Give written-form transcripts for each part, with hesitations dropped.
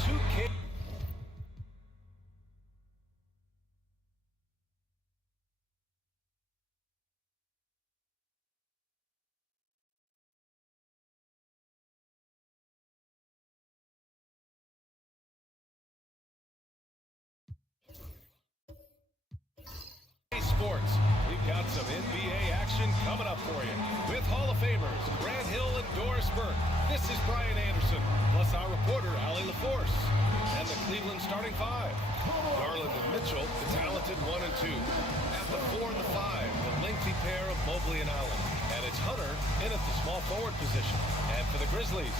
2K. Sports. We've got some NBA action coming up for you with Hall of Famers Grant Hill and Doris Burke. This is Brian Anderson, plus our reporter Allie LaForce, and the Cleveland starting five. Garland and Mitchell, the talented 1 and 2. At the 4 and the 5, the lengthy pair of Mobley and Allen. And it's Hunter in at the small forward position. And for the Grizzlies,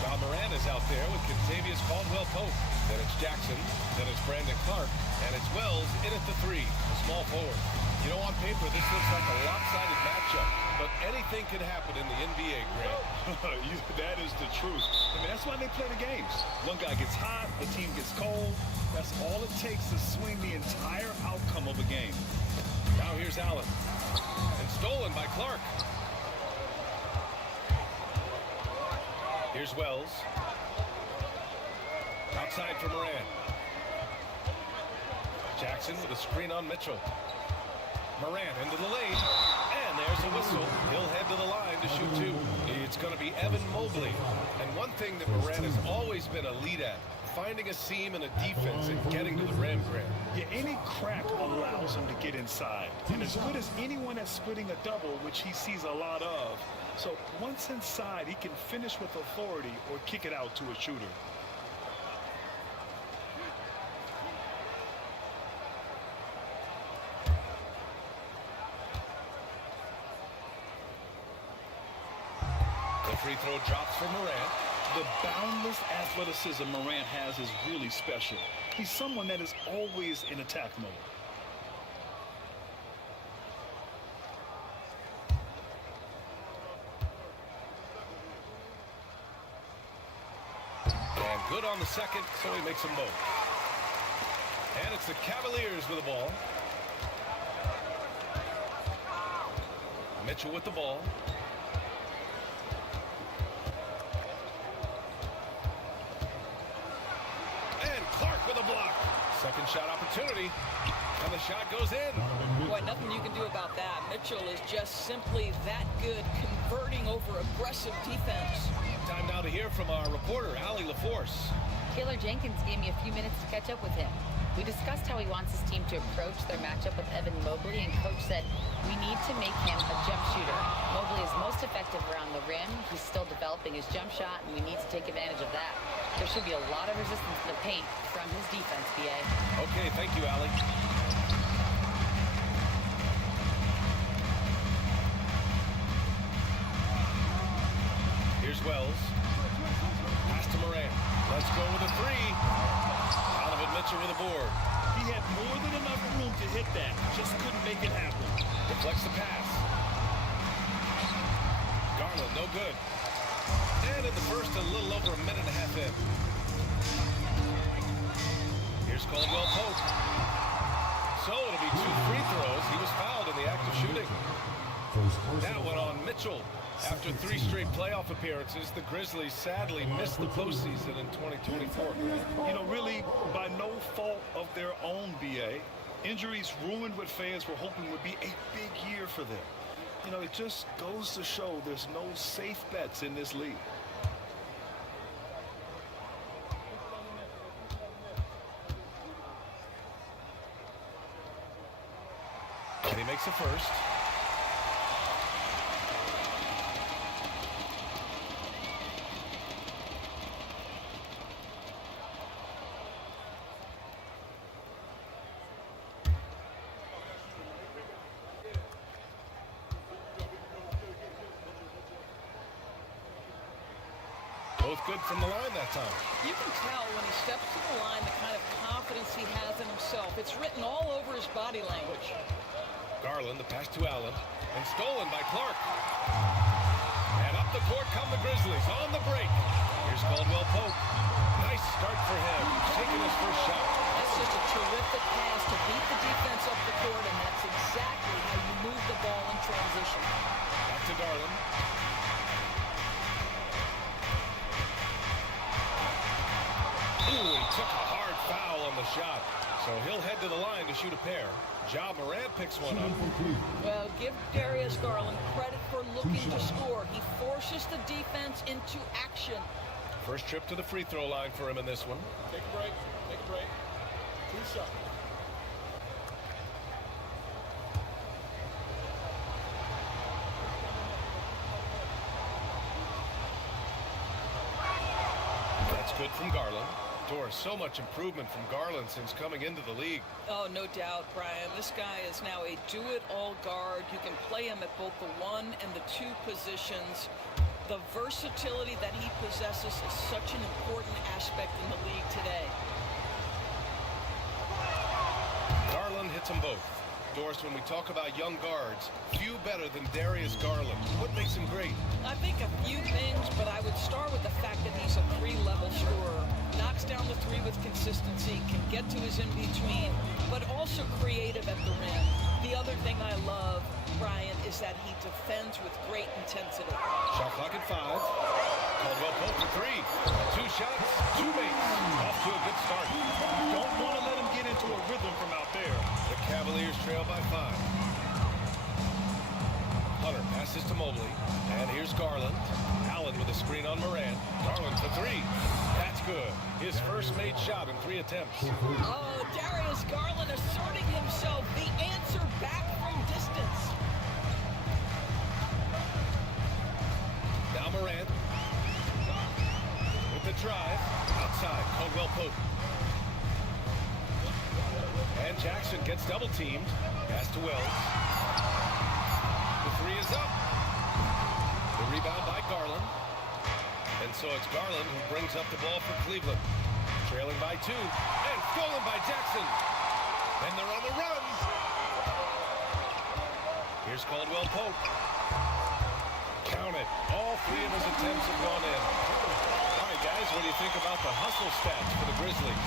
John Moran is out there with Contavious Caldwell-Pope. Then it's Jackson, then it's Brandon Clark, and it's Wells in at the 3, the small forward. You know, on paper, this looks like a lopsided matchup, but anything can happen in the NBA, Grant. That is the truth. I mean, that's why they play the games. One guy gets hot, the team gets cold. That's all it takes to swing the entire outcome of a game. Now here's Allen. And stolen by Clark. Here's Wells. Outside for Moran. Jackson with a screen on Mitchell. Moran into the lane, and there's a whistle. He'll head to the line to shoot 2. It's going to be Evan Mobley. And one thing that Moran has always been a lead at, finding a seam in a defense and getting to the rim, Grant. Yeah, any crack allows him to get inside. And as good as anyone at splitting a double, which he sees a lot of, so once inside, he can finish with authority or kick it out to a shooter. The free throw drops for Moran. The boundless athleticism Moran has is really special. He's someone that is always in attack mode. And good on the second, so he makes them both. And it's the Cavaliers with the ball. Mitchell with the ball. With a block. Second shot opportunity. And the shot goes in. Boy, nothing you can do about that. Mitchell is just simply that good, converting over aggressive defense. Time now to hear from our reporter, Allie LaForce. Taylor Jenkins gave me a few minutes to catch up with him. We discussed how he wants his team to approach their matchup with Evan Mobley, and Coach said, we need to make him a jump shooter. Mobley is most effective around the rim. He's still developing his jump shot, and we need to take advantage of that. There should be a lot of resistance to the paint from his defense, BA. Okay, thank you, Allie. Here's Wells. Pass to Moran. Let's go with a 3. Donovan Mitchell with a board. He had more than enough room to hit that. Just couldn't make it happen. Deflects the pass. Garland, no good. And in the first, a little over a minute and a half in. Here's Caldwell-Pope. So it'll be 2 free throws. He was fouled in the act of shooting. That one on Mitchell. After 3 straight playoff appearances, the Grizzlies sadly missed the postseason in 2024. You know, really, by no fault of their own, BA. Injuries ruined what fans were hoping would be a big year for them. You know, it just goes to show there's no safe bets in this league. And he makes a first. Both good from the line that time. You can tell when he steps to the line the kind of confidence he has in himself. It's written all over his body language. Garland, the pass to Allen, and stolen by Clark. And up the court come the Grizzlies on the break. Here's Caldwell-Pope. Nice start for him. Taking his first shot. That's just a terrific pass to beat the defense up the court, and that's exactly how you move the ball in transition. Back to Garland. Ooh, took a hard foul on the shot. So he'll head to the line to shoot a pair. Ja Morant picks one up. Well, give Darius Garland credit for looking to score. He forces the defense into action. First trip to the free throw line for him in this one. Take a break. Take a break. 2 shots. That's good from Garland. Doris, so much improvement from Garland since coming into the league. Oh, no doubt, Brian. This guy is now a do-it-all guard. You can play him at both the 1 and the 2 positions. The versatility that he possesses is such an important aspect in the league today. Garland hits them both. Doris, when we talk about young guards, few better than Darius Garland. What makes him great? I think a few things, but I would start with the fact that he's a 3-level scorer. Knocks down the 3 with consistency, can get to his in-between, but also creative at the rim. The other thing I love, Brian, is that he defends with great intensity. Shot clock at 5. Caldwell Pope for 3. 2 shots, 2 makes. Off to a good start. Don't want to let him get into a rhythm from out there. The Cavaliers trail by 5. Hunter passes to Mobley. And here's Garland. Allen with a screen on Morant. Garland for 3. That's good. His first made shot in 3 attempts. Oh, Darius Garland asserting himself. The answer back from distance. Now Morant. With the drive. Outside. Caldwell Pope. And Jackson gets double teamed. Pass to Wells. The 3 is up. The rebound by Garland. And so it's Garland who brings up the ball for Cleveland. Trailing by 2. And stolen by Jackson. And they're on the run. Here's Caldwell Pope. Count it. All 3 of his attempts have gone in. All right, guys, what do you think about the hustle stats for the Grizzlies?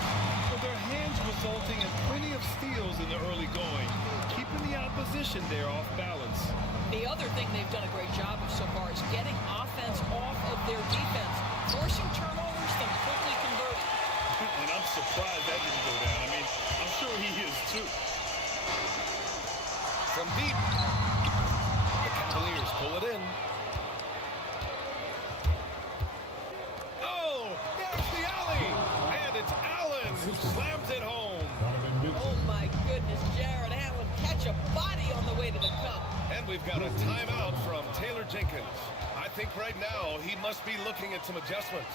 Well, their hands resulting in plenty of steals in the early going, keeping the opposition there off balance. The other thing they've done a great job of so far is getting offense off of their defense, forcing turnovers, then quickly converting. And I'm surprised that didn't go down. I mean, I'm sure he is too. From deep, the Cavaliers pull it in. Oh, there's the alley, and it's Allen who slams it home. Oh my goodness, Jared Allen catch a body on the way to the cup. And we've got a timeout from Taylor Jenkins. I think right now he must be looking at some adjustments.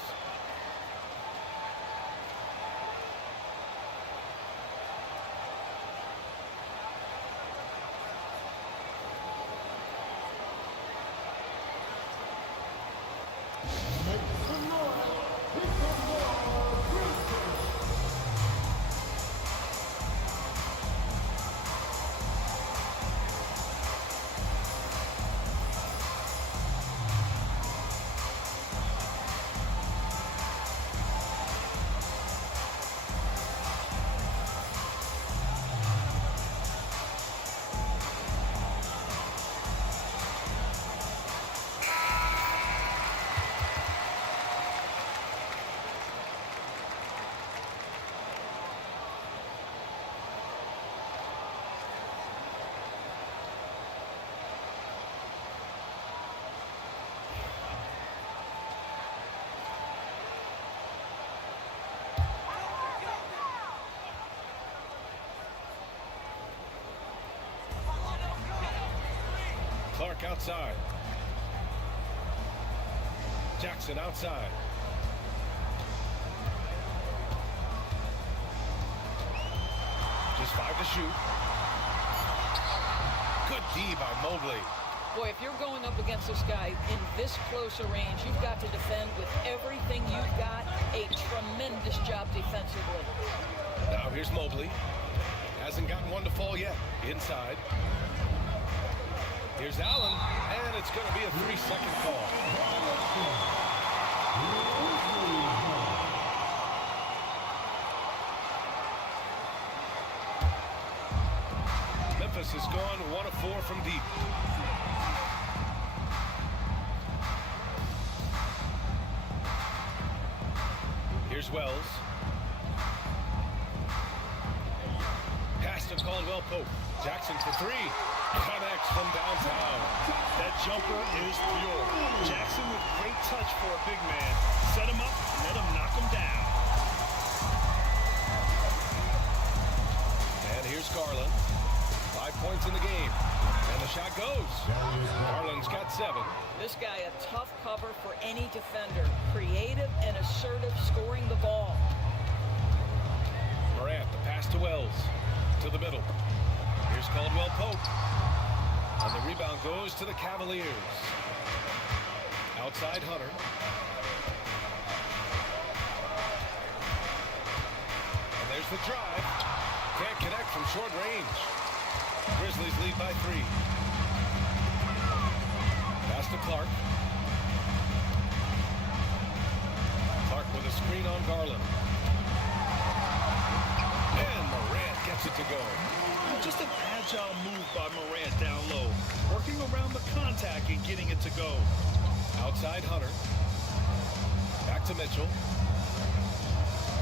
Clark outside. Jackson outside. Just 5 to shoot. Good D by Mobley. Boy, if you're going up against this guy in this close a range, you've got to defend with everything you've got. A tremendous job defensively. Now here's Mobley. Hasn't gotten one to fall yet. Inside. Here's Allen, and it's going to be a 3-second call. Memphis has gone 1 of 4 from deep. Here's Wells. to Caldwell Pope. Jackson for three. Connects from downtown. That jumper is pure. Jackson with great touch for a big man. Set him up, let him knock him down. And here's Garland. 5 points in the game. And the shot goes. Garland's got 7. This guy a tough cover for any defender. Creative and assertive scoring the ball. Morant, the pass to Wells. To the middle. Here's Caldwell Pope. And the rebound goes to the Cavaliers. Outside Hunter. And there's the drive. Can't connect from short range. Grizzlies lead by 3. Pass to Clark. Clark with a screen on Garland. And Morant gets it to go. Just an agile move by Morant down low. Working around the contact and getting it to go. Outside Hunter. Back to Mitchell.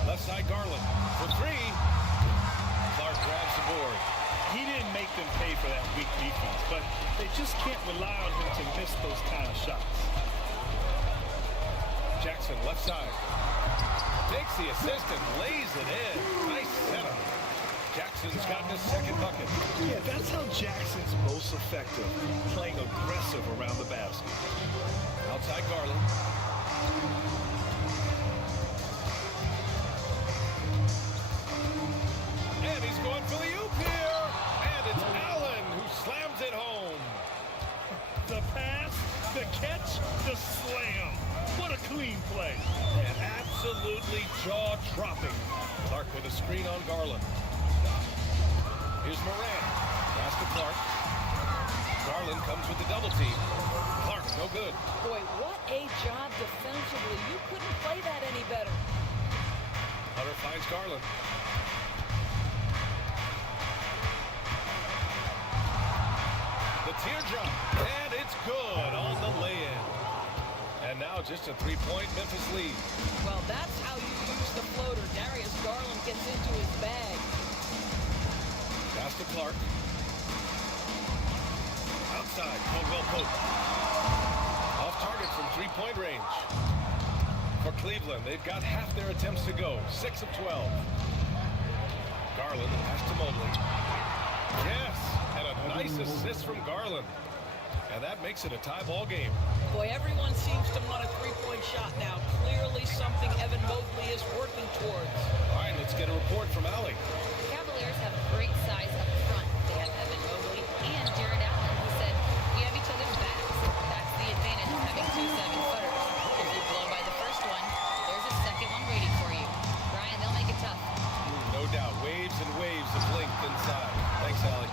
Left side Garland. For 3. Clark grabs the board. He didn't make them pay for that weak defense, but they just can't rely on him to miss those kind of shots. Jackson left side. Takes the assist and lays it in. Nice setup. Jackson's gotten his second bucket. Yeah, that's how Jackson's most effective, playing aggressive around the basket. Outside Garland. And he's going for the oop here. And it's Allen who slams it home. The pass, the catch, the slam. What a clean play. And absolutely jaw-dropping. Clark with a screen on Garland. Here's Morant. Pass to Clark. Garland comes with the double team. Clark, no good. Boy, what a job defensively. You couldn't play that any better. Hunter finds Garland. The teardrop. And it's good on the lay-in. And now just a 3-point Memphis lead. Well, that's how you use the floater. Darius Garland gets into his bag. Pass to Clark. Outside, Caldwell Pope. Off target from 3-point range. For Cleveland, they've got half their attempts to go. 6 of 12. Garland, pass to Mobley. Yes, and a nice assist from Garland. And that makes it a tie ball game. Boy, everyone seems to want a 3-point shot now. Clearly something Evan Mobley is working towards. All right, let's get a report from Allie. The Cavaliers have great size up front. They have Evan Mobley and Jared Allen, who said, "We have each other's backs." That's the advantage of having 2 7-footers. If you blow by the first one, there's a second one waiting for you. Brian, they'll make it tough. No doubt, waves and waves of length inside. Thanks, Allie.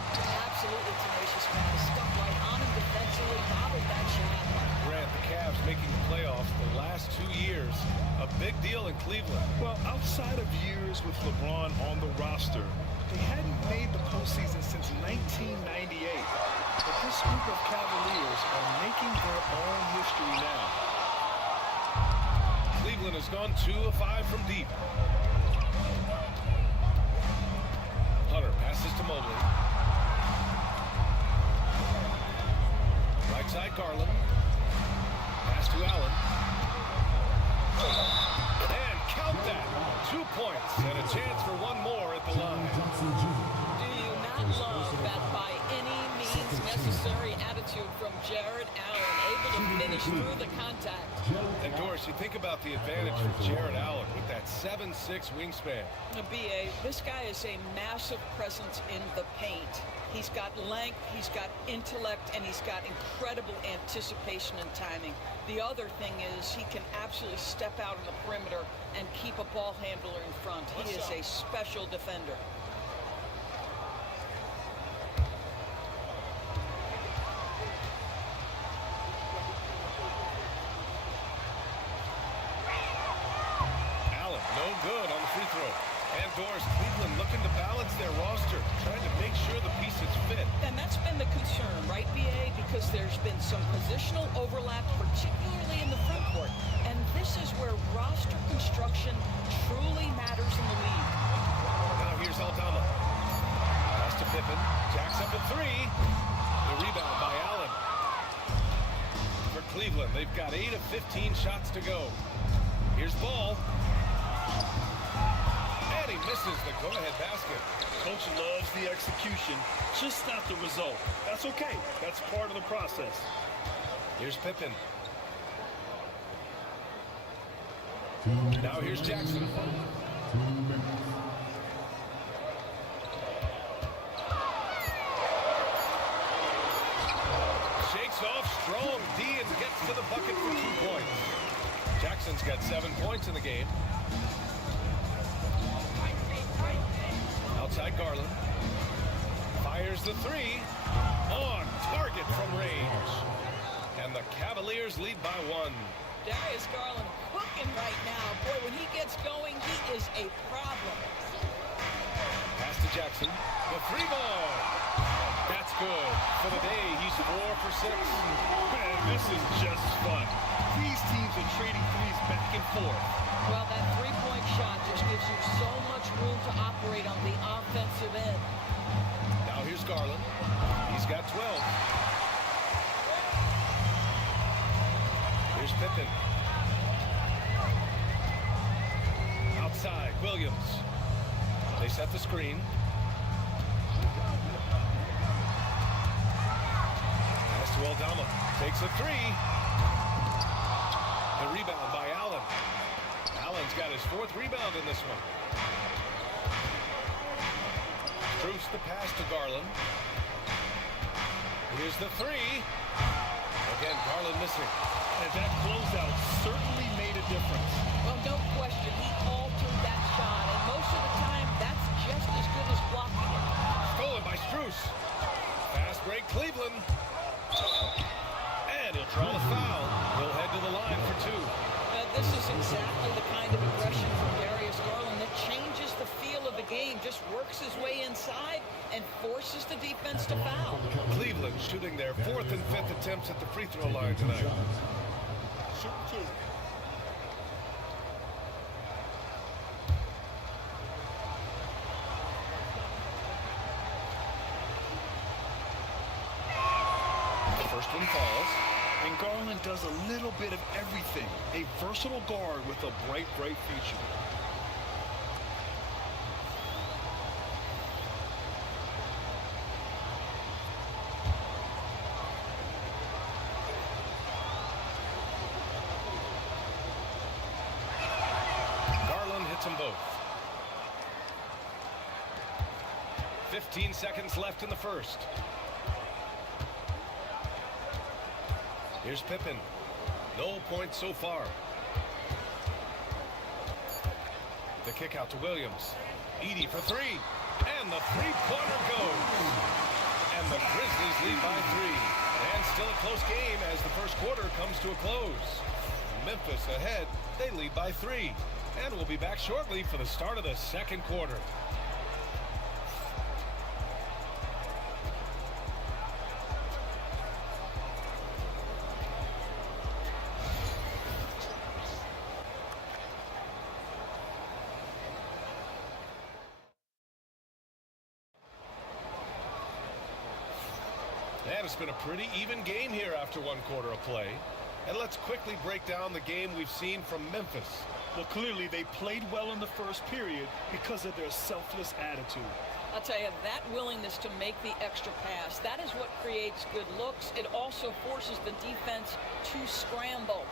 Absolutely tenacious pass. Stuck right on him defensively. Bobbled that shot. Grant, the Cavs making the playoffs the last 2 years. A big deal in Cleveland. Well, outside of years with LeBron on the roster, they hadn't made the postseason since 1998. But this group of Cavaliers are making their own history now. Cleveland has gone 2 of 5 from deep. Hunter passes to Mobley. Right side Garland. Pass to Allen. And count that. 2 points and a chance for one more at the line. Do you not love that by any means necessary attitude from Jared Allen, able to finish through the contact? And Doris, you think about the advantage for Jared Allen with that 7'6" wingspan. BA, this guy is a massive presence in the paint. He's got length, he's got intellect, and he's got incredible anticipation and timing. The other thing is he can absolutely step out on the perimeter and keep a ball handler in front. He is a special defender. Allen, no good on the free throw. And Doris, Cleveland looking to balance their roster, trying to make sure the pieces fit. And that's been the concern, right, BA? Because there's been some positional overlap, particularly in the front court. And this is where roster construction truly matters in the league. Now here's Aldama. Pass Pippen. Jacks up at 3. The rebound by Allen. For Cleveland, they've got 8 of 15 shots to go. Here's Ball. And he misses the go-ahead basket. Coach loves the execution, just not the result. That's okay. That's part of the process. Here's Pippen. Now here's Jackson. Shakes off strong D and gets to the bucket for 2 points. Jackson's got 7 points in the game. Outside Garland. Fires the 3. On target from range. And the Cavaliers lead by 1. Darius Garland cooking right now. Boy, when he gets going, he is a problem. Pass to Jackson. The 3 ball. That's good. For the day, he's 4 for 6. Man, this is just fun. These teams are trading threes back and forth. Well, that three-point shot just gives you so much room to operate on the offensive end. Now here's Garland. He's got 12. Here's Pippen. Outside, Williams. They set the screen. Pass to Aldama. Takes a 3. The rebound by Allen. Allen's got his 4th rebound in this one. Truce the pass to Garland. Here's the 3. Again, Garland missing. And that closeout certainly made a difference. Well, no question, he altered that shot, and most of the time, that's just as good as blocking it. Stolen by Strus. Fast break, Cleveland. And he'll draw the foul. He'll head to the line for 2. This is exactly the kind of aggression from Darius Garland that changes the feel of the game, just works his way inside and forces the defense to foul. Cleveland shooting their 4th and 5th attempts at the free throw line tonight. Shoot 2. The first one falls. And Garland does a little bit of everything. A versatile guard with a bright, bright future. Garland hits them both. 15 seconds left in the first. Here's Pippen. No points so far. The kick out to Williams. Edey for 3. And the three-pointer goes. And the Grizzlies lead by 3. And still a close game as the first quarter comes to a close. Memphis ahead. They lead by 3. And we'll be back shortly for the start of the second quarter. And it's been a pretty even game here after 1 quarter of play. And let's quickly break down the game we've seen from Memphis. Well, clearly they played well in the first period because of their selfless attitude. I'll tell you, that willingness to make the extra pass, that is what creates good looks. It also forces the defense to scramble.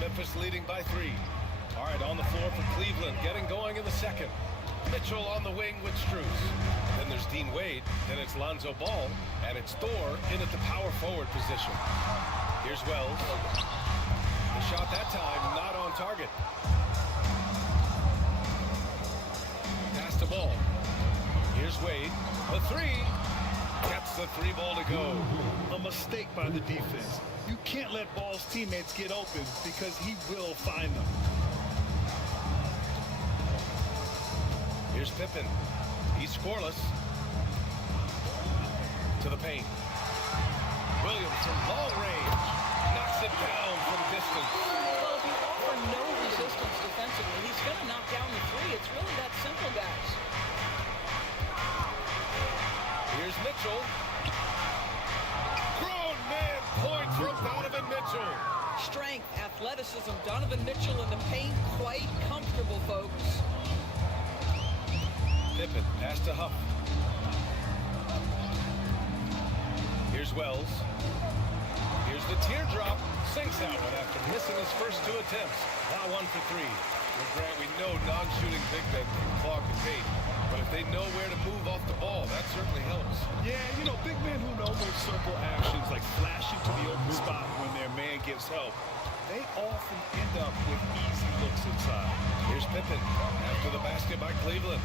Memphis leading by 3. All right, on the floor for Cleveland, getting going in the second. Mitchell on the wing with Strus. Then there's Dean Wade, then it's Lonzo Ball, and it's Thor in at the power forward position. Here's Wells. The shot that time not on target. Pass to Ball. Here's Wade. The 3. Gets the 3 ball to go. A mistake by the defense. You can't let Ball's teammates get open because he will find them. Here's Pippen. He's scoreless. To the paint. Williams from long range. Knocks it down from distance. Well, if you offer no resistance defensively, athleticism. Donovan Mitchell in the paint, quite comfortable, folks. Pippen, pass to Huff. Here's Wells. Here's the teardrop. Sinks that one after missing his first 2 attempts. Now 1 for 3. Well, Grant, we know non-shooting big men can clog the paint, but if they know where to move off the ball, that certainly helps. Yeah, you know, big men who know those circle actions, like flashing to the open spot when their man gives help, they often end up with easy looks inside. Here's Pippen after the basket by Cleveland.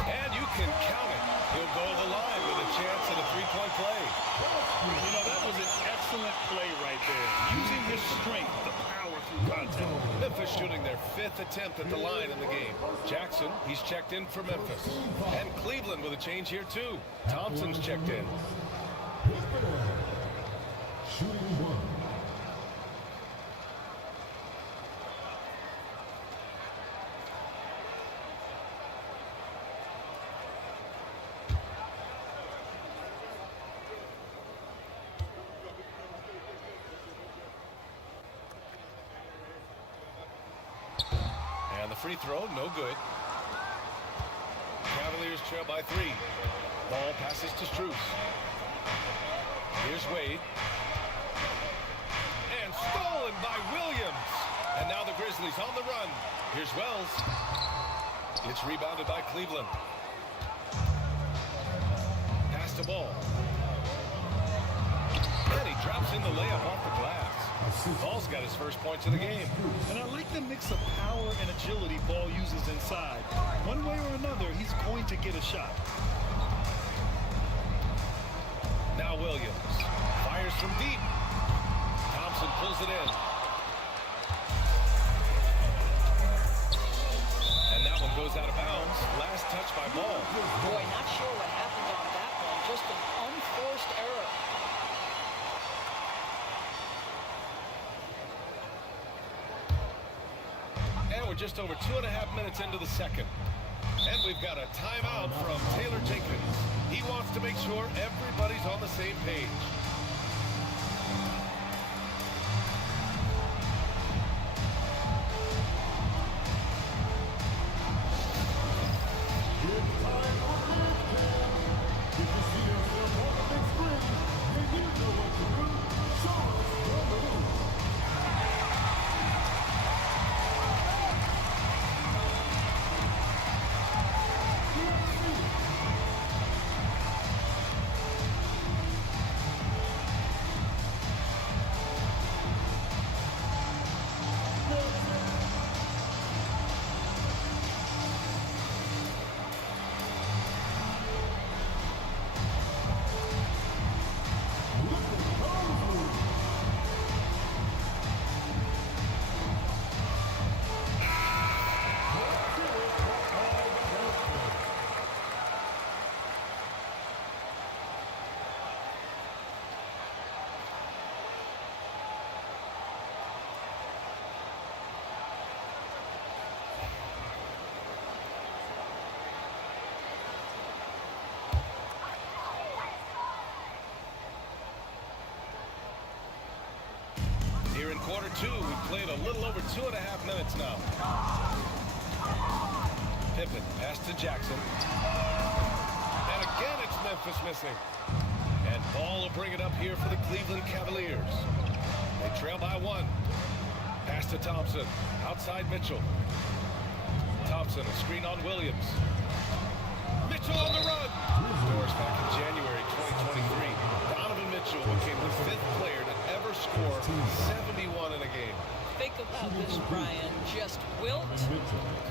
And you can count it. He'll go to the line with a chance at a 3-point play. You know, that was an excellent play right there. Using his strength to power through contact. Memphis shooting their 5th attempt at the line in the game. Jackson, he's checked in for Memphis. And Cleveland with a change here too. Thompson's checked in. Shooting 1. And the free throw, no good. Cavaliers trail by 3. Ball passes to Strus. Here's Wade. And stolen by Williams. And now the Grizzlies on the run. Here's Wells. It's rebounded by Cleveland. Pass the ball. And he drops in the layup off the glass. Ball's got his first points of the game. And I like the mix of power and agility Ball uses inside. One way or another, he's going to get a shot. Now Williams fires from deep. Thompson pulls it in. And that one goes out of bounds. Last touch by Ball. Boy, not sure what happened on that one. Just an unforced error. And we're just over 2.5 minutes into the second. And we've got a timeout from Taylor Jenkins. He wants to make sure everybody's on the same page. Here in quarter 2, we've played a little over 2.5 minutes now. Pippen, pass to Jackson. And again, it's Memphis missing. And Ball will bring it up here for the Cleveland Cavaliers. They trail by 1. Pass to Thompson. Outside Mitchell. Thompson, a screen on Williams. Mitchell on the run. Doors back in January 2023. Donovan Mitchell became the 5th player to ever score 71 in a game. Think about this, Brian. Just Wilt,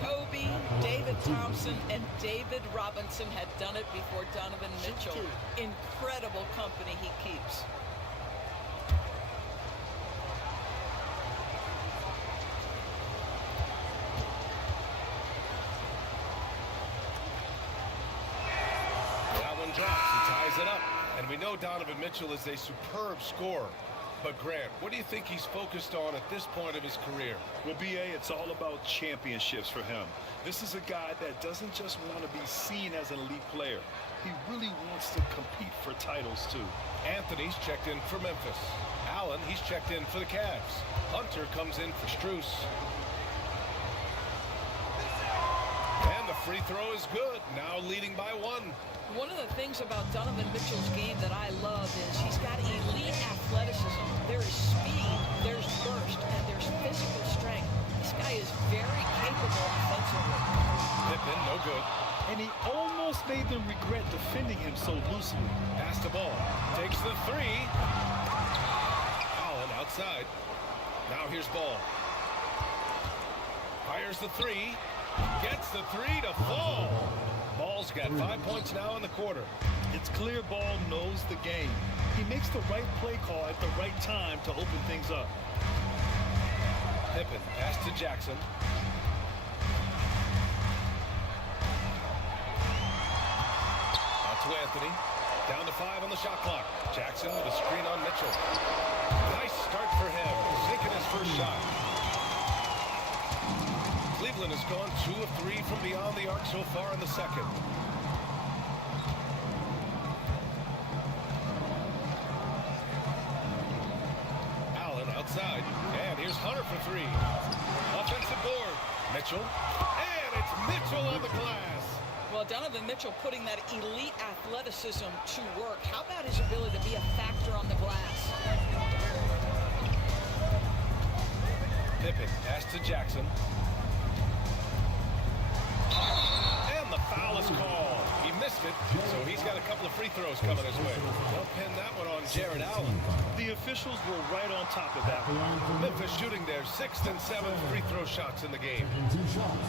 Kobe, David Thompson, and David Robinson had done it before Donovan Mitchell. Incredible company he keeps. That one drops. He ties it up. And we know Donovan Mitchell is a superb scorer. But Grant, what do you think he's focused on at this point of his career? Well, B.A., it's all about championships for him. This is a guy that doesn't just want to be seen as an elite player. He really wants to compete for titles, too. Anthony's checked in for Memphis. Allen, he's checked in for the Cavs. Hunter comes in for Strus. And the free throw is good, now leading by 1. One of the things about Donovan Mitchell's game that I love is he's got elite athleticism. There is speed, there's burst, and there's physical strength. This guy is very capable offensively. Pippen, no good. And he almost made them regret defending him so loosely. Pass the ball. Takes the 3. Allen outside. Now here's Ball. Fires the 3. Gets the 3 to fall. Ball's got 5 points now in the quarter. It's clear Ball knows the game. He makes the right play call at the right time to open things up. Pippen, pass to Jackson. Out to Anthony. Down to 5 on the shot clock. Jackson with a screen on Mitchell. Nice start for him. Sinking his first shot. Cleveland has gone 2 of 3 from beyond the arc so far in the second. Allen outside. And here's Hunter for 3. Offensive board. Mitchell. And it's Mitchell on the glass. Well, Donovan Mitchell putting that elite athleticism to work. How about his ability to be a factor on the glass? Pippen, pass to Jackson. And the foul is called. He missed it, so he's got a couple of free throws coming his way. They'll pin that one on Jared Allen. The officials were right on top of that one. Memphis shooting their 6th and 7th free throw shots in the game. And 2 shots.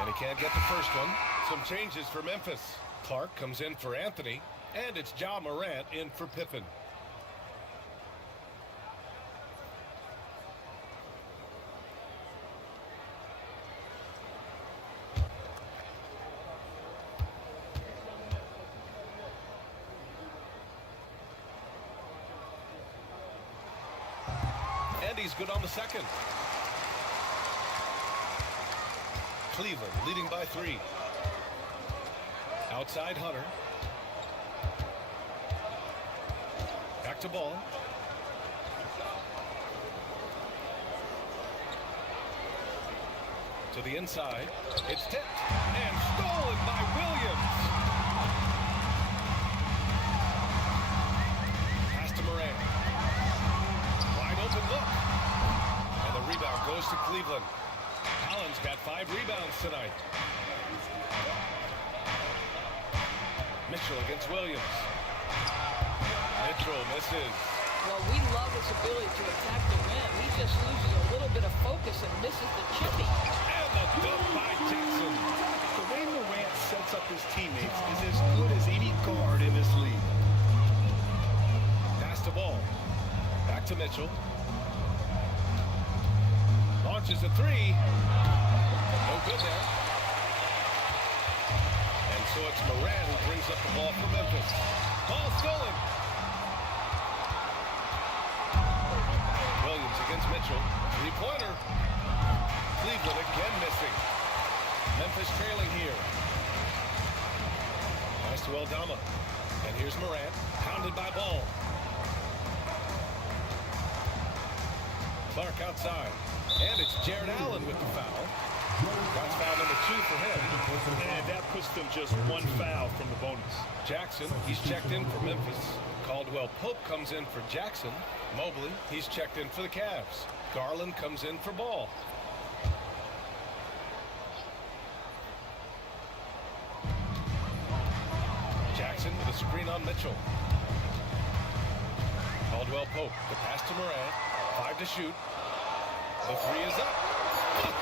And he can't get the first one. Some changes for Memphis. Clark comes in for Anthony, and it's Ja Morant in for Pippen. And he's good on the second. Cleveland leading by 3. Outside Hunter. Back to Ball. To the inside. It's tipped and stolen by Williams. Pass to Morant. Wide open look. And the rebound goes to Cleveland. Allen's got 5 rebounds tonight. Mitchell against Williams. Mitchell misses. Well, we love his ability to attack the rim. He just loses a little bit of focus and misses the chipping. And the dunk by Jackson. The way Morant sets up his teammates is as good as any guard in this league. Pass the ball. Back to Mitchell. Launches a 3. No good there. And so it's Morant who brings up the ball for Memphis. Ball stolen. Williams against Mitchell. 3-pointer. Cleveland again missing. Memphis trailing here. Pass to Aldama. And here's Morant. Pounded by Ball. Clark outside. And it's Jared Allen with the foul. That's foul number 2 for him. And that puts them just 1 foul from the bonus. Jackson, he's checked in for Memphis. Caldwell Pope comes in for Jackson. Mobley, he's checked in for the Cavs. Garland comes in for Ball. Jackson with a screen on Mitchell. Caldwell Pope, the pass to Morant. 5 to shoot. The 3 is up.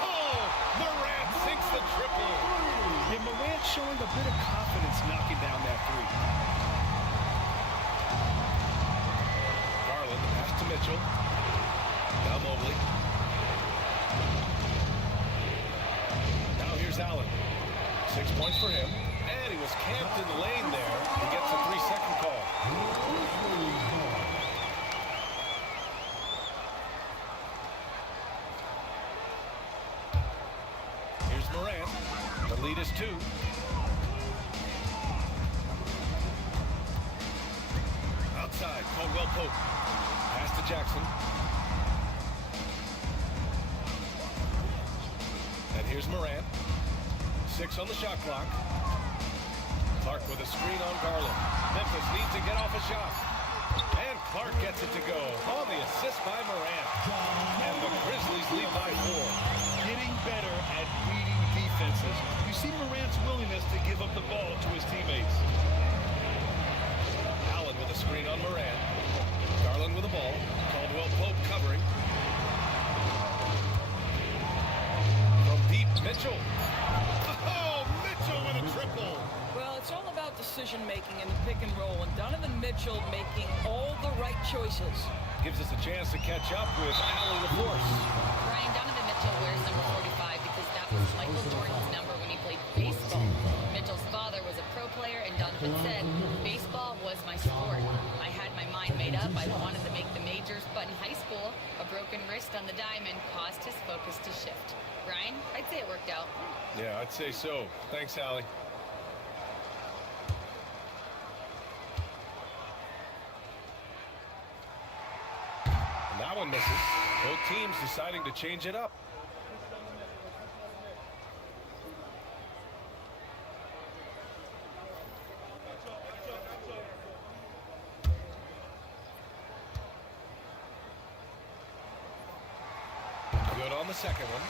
Oh! Oh, Morant sinks the triple. Yeah, Morant showing a bit of confidence knocking down that three. Garland, the pass to Mitchell. Now Mobley. Now here's Allen. 6 points for him. And he was camped in the lane there. He gets a 3-second call. Here's Morant. The lead is 2. Outside, Caldwell Pope. Pass to Jackson. And here's Morant. 6 on the shot clock. Clark with a screen on Garland. Memphis needs to get off a shot. And Clark gets it to go on the assist by Morant. And the Grizzlies lead by 4. Getting better at reading defenses. You see Morant's willingness to give up the ball to his teammates. Allen with a screen on Morant. Garland with the ball. Caldwell Pope covering. From deep, Mitchell. Oh, Mitchell with a triple. Well, it's all about decision-making in the pick and roll, and Donovan Mitchell making all the right choices. Gives us a chance to catch up with Allen LaForce. Brian, Donovan Mitchell wears number 45 because that was Michael Jordan's number when he played baseball. Mitchell's father was a pro player, and Donovan said, baseball was my sport. I had my mind made up. I wanted to make the majors, but in high school, a broken wrist on the diamond caused his focus to shift. Brian, I'd say it worked out. Yeah, I'd say so. Thanks, Allie. And that one misses. Both teams deciding to change it up. Good on the second one.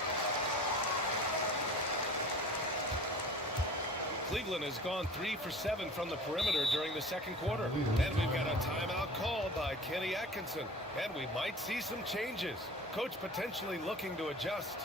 Cleveland has gone 3 for 7 from the perimeter during the second quarter. And we've got a timeout call by Kenny Atkinson. And we might see some changes. Coach potentially looking to adjust.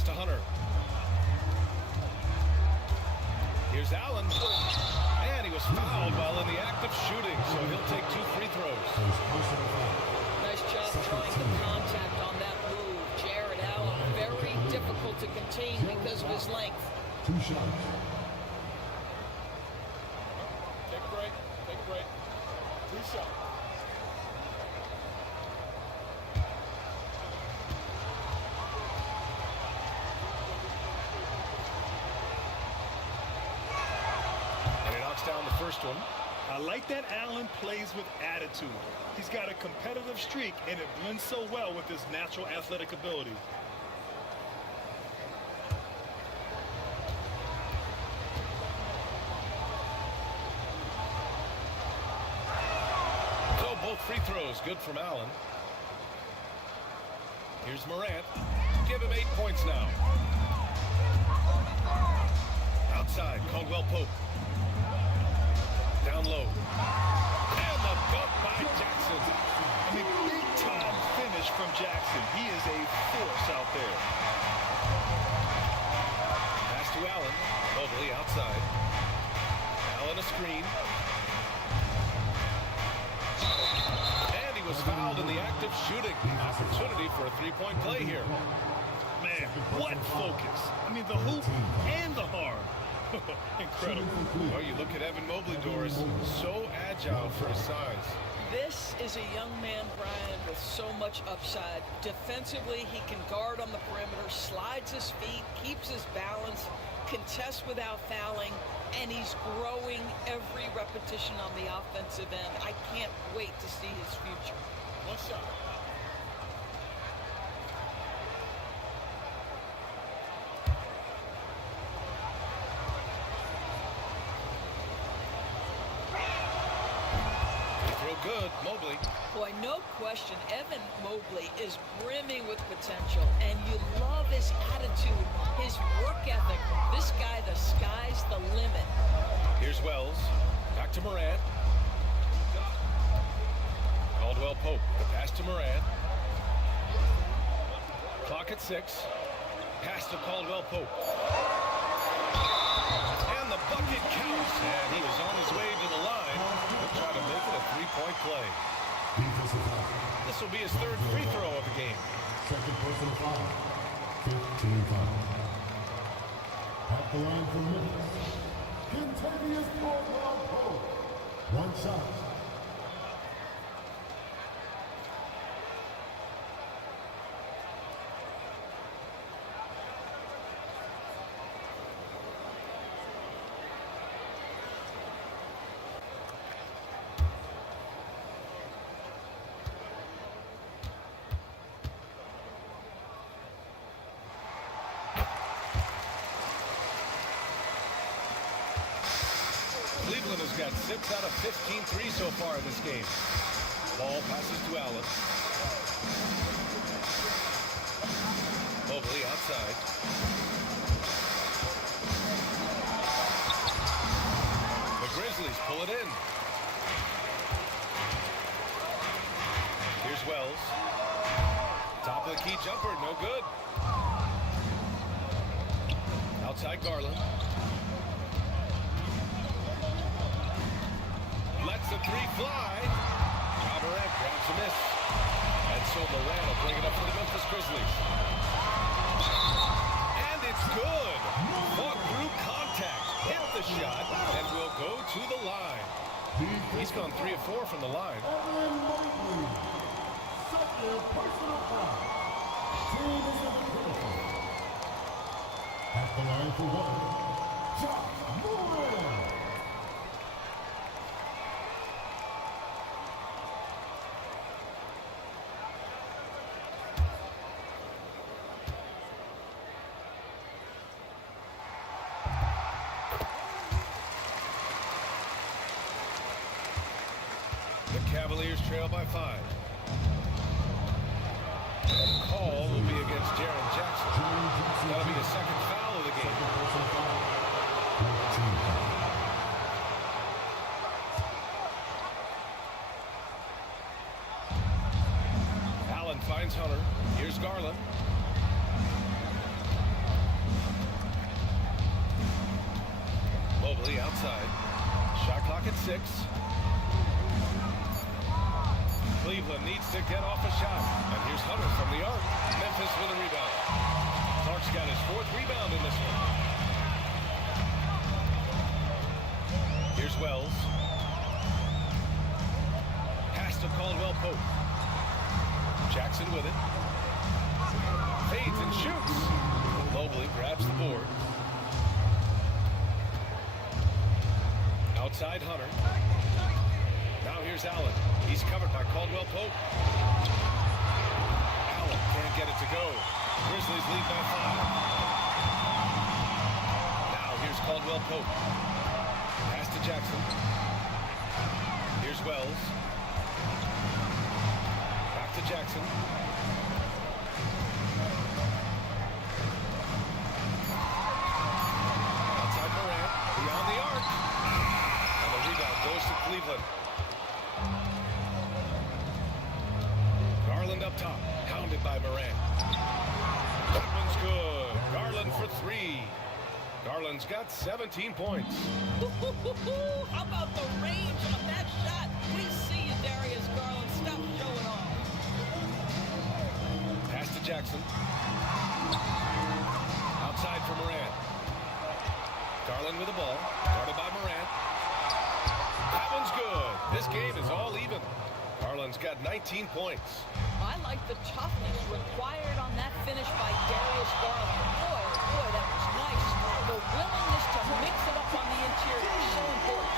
To Hunter. Here's Allen. And he was fouled while in the act of shooting, so he'll take 2 free throws. Nice job drawing the contact on that move. Jared Allen, very difficult to contain because of his length. 2 shots. Take a break. Take a break. 2 shots. Down the first one. I like that Allen plays with attitude. He's got a competitive streak, and it blends so well with his natural athletic ability. free throws, good from Allen. Here's Morant. Give him 8 points now. Outside, Caldwell Pope. Down low. And the dunk by Jackson. I mean, big-time finish from Jackson. He is a force out there. Pass to Allen. Mobley outside. Allen a screen. And he was fouled in the act of shooting. Opportunity for a three-point play here. Man, what focus. I mean, the hoop and the arm. Incredible. Oh, you look at Evan Mobley, Doris. So agile for his size. This is a young man, Brian, with so much upside. Defensively, he can guard on the perimeter, slides his feet, keeps his balance, contests without fouling, and he's growing every repetition on the offensive end. I can't wait to see his future. One shot. Good, Mobley. Boy, no question, Evan Mobley is brimming with potential, and you love his attitude, his work ethic. This guy, the sky's the limit. Here's Wells. Back to Morant. Caldwell Pope. The pass to Morant. Clock at 6. Pass to Caldwell Pope. And the bucket counts. And he was on his way to the line. He'll try to make it a three-point play. This will be his third free throw of the game. Second personal foul. 15 fouls. At the line for Memphis, Kentucky Caldwell Pope. One shot. Cleveland has got 6 out of 15 threes so far in this game. Ball passes to Allen. Mobley outside. The Grizzlies pull it in. Here's Wells. Top of the key jumper, no good. Outside Garland. Lets the three fly. Morant grabs a miss. And so Morant will bring it up for the Memphis Grizzlies. And it's good. Fought through contact. Hit the shot. And will go to the line. He's gone 3 of 4 from the line. Evan Mobley. Second personal foul. Team is in the critical. At the line for one. Josh Morant. The Cavaliers trail by 5. And the call will be against Jaren Jackson. That'll be the second foul of the game. Allen finds Hunter. Here's Garland. Mobley outside. Shot clock at 6. Cleveland needs to get off a shot. And here's Hunter from the arc. Memphis with a rebound. Clark's got his 4th rebound in this one. Here's Wells. Pass to Caldwell Pope. Jackson with it. Fades and shoots. Mobley grabs the board. Outside Hunter. Now here's Allen. He's covered by Caldwell Pope. Allen can't get it to go. Grizzlies lead by 5. Now here's Caldwell Pope. Pass to Jackson. Here's Wells. to Jackson. Outside Morant, beyond the arc. And the rebound goes to Cleveland. Garland up top, pounded by Morant. That one's good. Garland for three. Garland's got 17 points. How about the range on that shot? We see you, Darius Garland. Stop showing off. Pass to Jackson. Outside for Morant. Garland with the ball. Guarded by Morant. That one's good. This game is all even. Garland's got 19 points. I like the toughness required on that finish by Darius Garland. Boy, oh boy, that was nice. The willingness to mix it up on the interior is so important.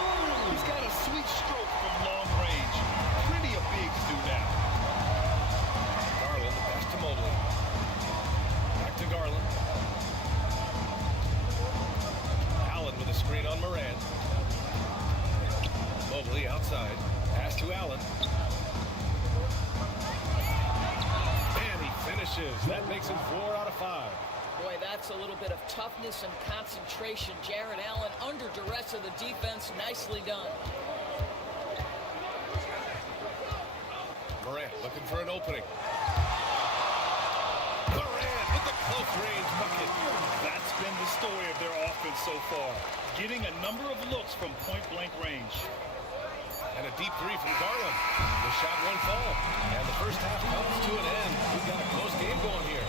He's got a sweet stroke from long range. Plenty of bigs do that. Garland, pass to Mobley. Back to Garland. Allen with a screen on Morant. Mobley outside. Pass to Allen. And he finishes. That makes it 4 out of 5. Boy, that's a little bit of toughness and concentration. Jarrett Allen under duress of the defense. Nicely done. Morant looking for an opening. Morant with the close range bucket. That's been the story of their offense so far. Getting a number of looks from point-blank range. And a deep three from Garland. The shot won't fall. And the first half comes to an end. We've got a close game going here.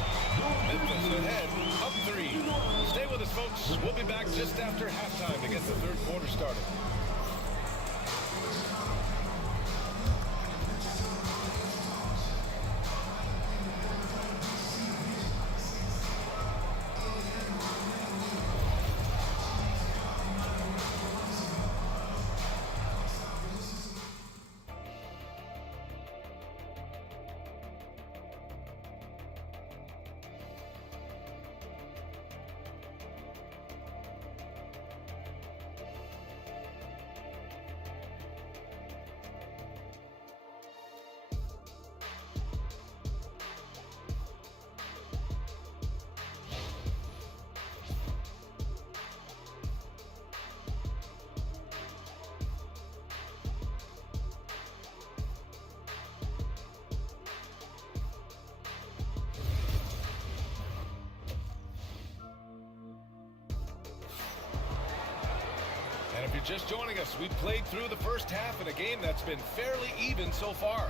Memphis ahead, up 3. Stay with us, folks. We'll be back just after halftime to get the third quarter started. And if you're just joining us, we've played through the first half in a game that's been fairly even so far.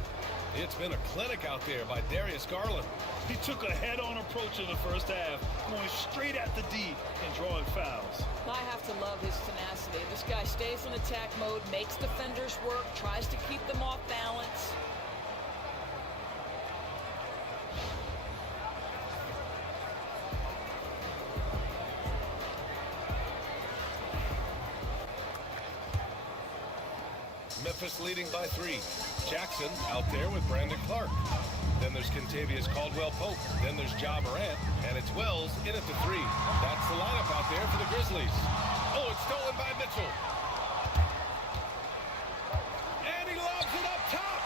It's been a clinic out there by Darius Garland. He took a head-on approach in the first half, going straight at the D and drawing fouls. I have to love his tenacity. This guy stays in attack mode, makes defenders work, tries to keep them off balance. Memphis leading by 3. Jackson out there with Brandon Clark. Then there's Kentavious Caldwell-Pope. Then there's Ja Morant. And it's Wells in at the 3. That's the lineup out there for the Grizzlies. Oh, it's stolen by Mitchell. And he lobs it up top.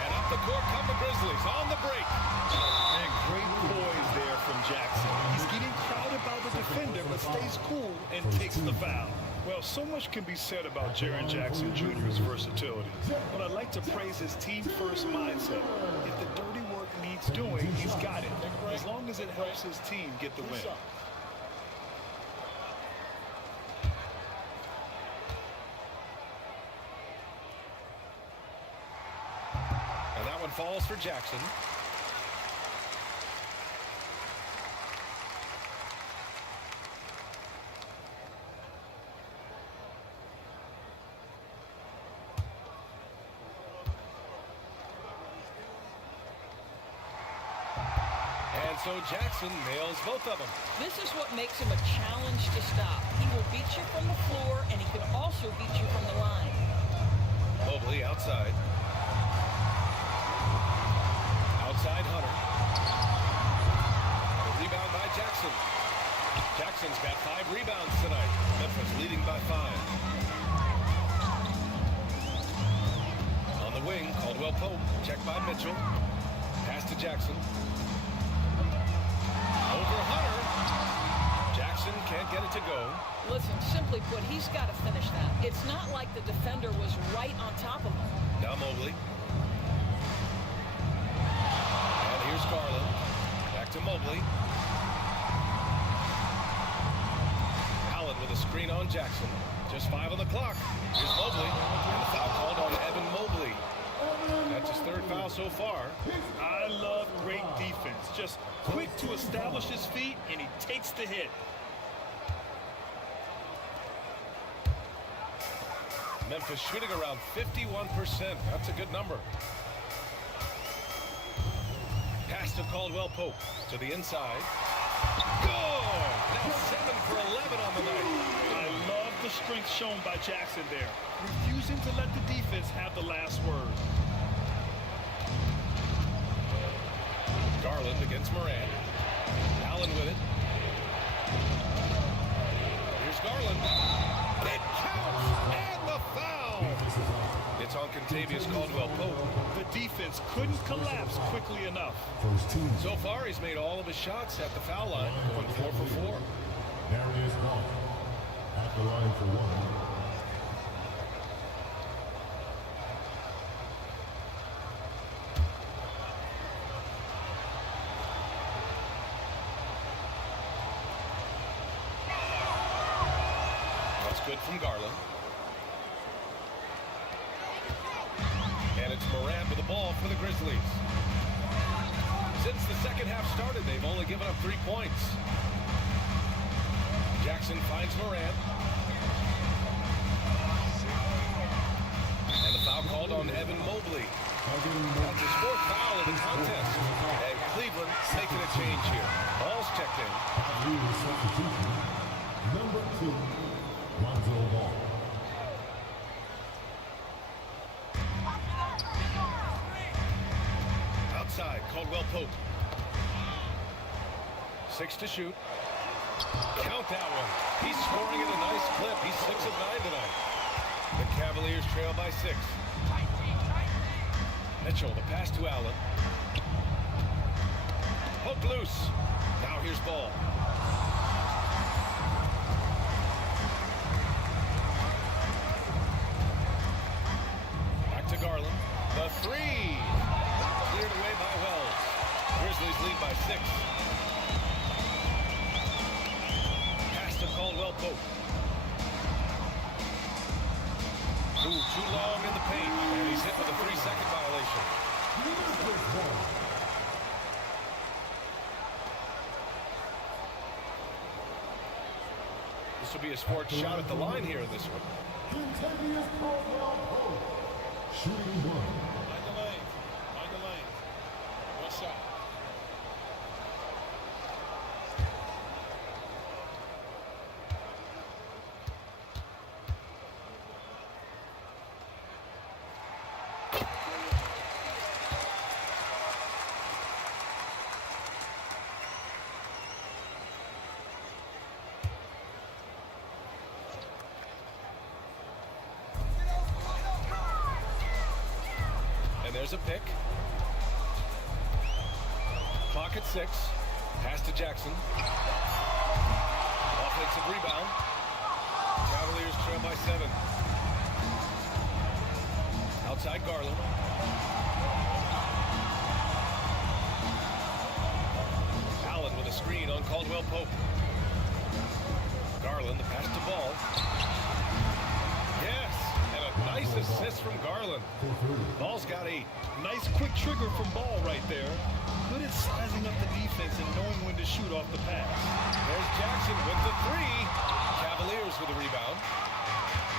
And up the court come the Grizzlies on the break. And great poise there from Jackson. He's getting crowded by the defender, but stays cool and takes the foul. Well, so much can be said about Jaren Jackson Jr.'s versatility, but I'd like to praise his team-first mindset. If the dirty work needs doing, he's got it, as long as it helps his team get the win. And that one falls for Jackson. So Jackson nails both of them. This is what makes him a challenge to stop. He will beat you from the floor, and he can also beat you from the line. Mobley outside. Outside Hunter. A rebound by Jackson. Jackson's got 5 rebounds tonight. Memphis leading by 5. On the wing, Caldwell Pope. Check by Mitchell. Pass to Jackson. Over Hunter. Jackson can't get it to go. Listen, simply put, he's got to finish that. It's not like the defender was right on top of him. Now Mobley. And here's Garland. Back to Mobley. Allen with a screen on Jackson. Just 5 on the clock. Here's Mobley. And the foul called on Evan Mobley. That's his 3rd foul so far. I love great defense. Just quick to establish his feet, and he takes the hit. Memphis shooting around 51%. That's a good number. Pass to Caldwell Pope to the inside. Good! Now 7 for 11 on the night. I love the strength shown by Jackson there, refusing to let the defense have the last word. Garland against Moran. Allen with it. Here's Garland. It counts! And the foul! It's on Contavious Caldwell Pope. The defense couldn't collapse quickly enough. First team. So far, he's made all of his shots at the foul line, going 4 for 4. Darius Ball at the line for 1. Good from Garland. And it's Moran with the ball for the Grizzlies. Since the second half started, they've only given up 3 points. Jackson finds Moran. And the foul called on Evan Mobley. That's his 4th foul of the contest. And Cleveland making a change here. Ball's checked in. Substitution. Number 2. Lonzo Ball. Outside, Caldwell Pope. 6 to shoot. Count that one. He's scoring at a nice clip. He's 6 of 9 tonight. The Cavaliers trail by 6. Mitchell, the pass to Allen. Hook loose. Now here's Ball. To Garland. The 3. Cleared away by Wells. Grizzlies lead by 6. Pass to Caldwell Pope. Ooh, too long in the paint. And he's hit with a 3-second violation. This will be a sports shot at the line here in this one. Contavious Caldwell Pope. Shooting 1. Mind the lane. Mind the lane. One shot. And there's a pick. Clock at 6. Pass to Jackson. Offensive rebound. Cavaliers trail by 7. Outside Garland. Allen with a screen on Caldwell Pope. Garland, the pass to Ball. Yes, and a nice assist from Garland. Ball's got 8. Nice quick trigger from Ball right there. Good at sizing up the defense and knowing when to shoot off the pass. There's Jackson with the 3. Cavaliers with a rebound.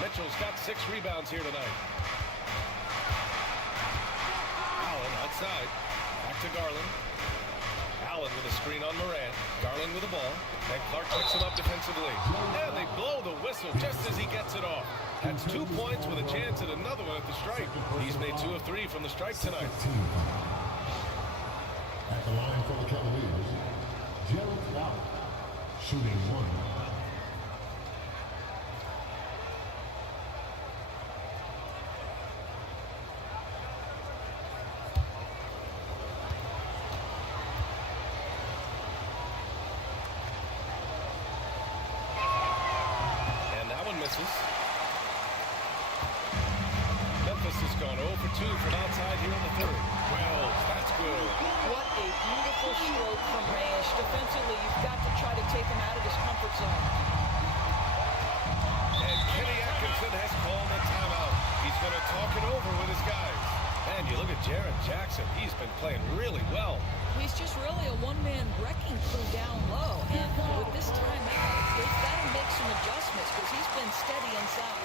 Mitchell's got 6 rebounds here tonight. Allen outside. Back to Garland. Allen with a screen on Moran. Garland with the ball. And Clark picks him up defensively. And they blow the whistle just as he gets it off. That's 2 points with a chance at another one at the stripe. He's made 2 of 3 from the stripe tonight. At the line for the Cavaliers, Gerald Allen, shooting 1. 2 from outside here in the third. Wells, that's good. What a beautiful stroke from range. Defensively, you've got to try to take him out of his comfort zone. And Kenny Atkinson has called a timeout. He's going to talk it over with his guys. And you look at Jaren Jackson. He's been playing really well. He's just really a one-man wrecking crew down low. And with this timeout, they've got to make some adjustments because he's been steady inside.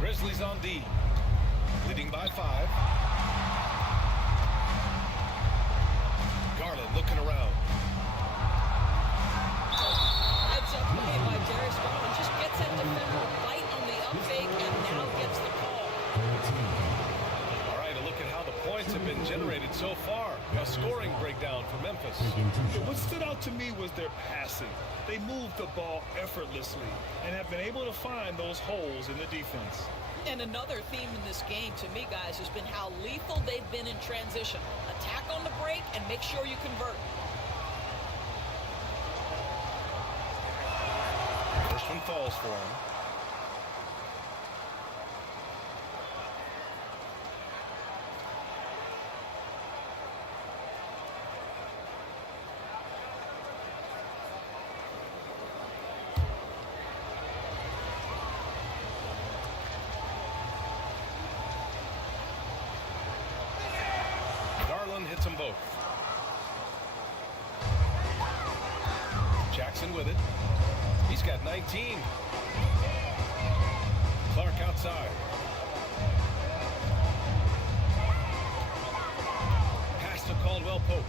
Grizzlies on D, leading by 5. Garland looking around. Heads up play by Darius Garland. Just gets that defender a bite on the up fake and now gets the call. All right, a look at how the points have been generated so far. A scoring breakdown for Memphis. What stood out to me was their passing. They moved the ball effortlessly and have been able to find those holes in the defense. And another theme in this game to me, guys, has been how lethal they've been in transition. Attack on the break and make sure you convert. First one falls for him. Hits them both. Jackson with it. He's got 19. Clark outside. Pass to Caldwell Pope.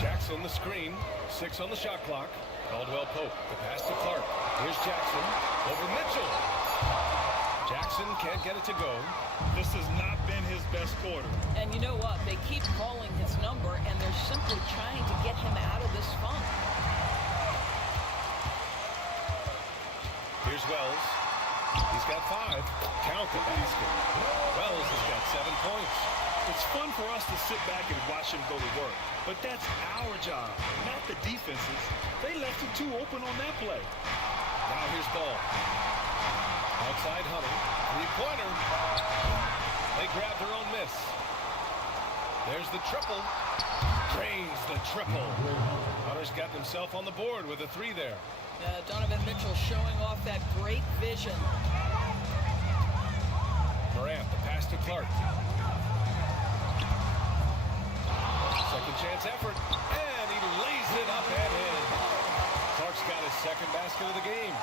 Jackson the screen. 6 on the shot clock. Caldwell Pope. The pass to Clark. Here's Jackson. Over Mitchell. Jackson can't get it to go. This has not been his best quarter. And you know what? They keep calling his number, and they're simply trying to get him out of this funk. Here's Wells. He's got 5. Count the basket. Wells has got 7 points. It's fun for us to sit back and watch him go to work, but that's our job, not the defense's. They left it too open on that play. Now here's Ball. Outside Hunter. 3-pointer. They grab their own miss. There's the triple. Drains the triple. Hunter's got himself on the board with a 3 there. Donovan Mitchell showing off that great vision. Morant, the pass to Clark. Second chance effort. And he lays it up and in. Clark's got his second basket of the game.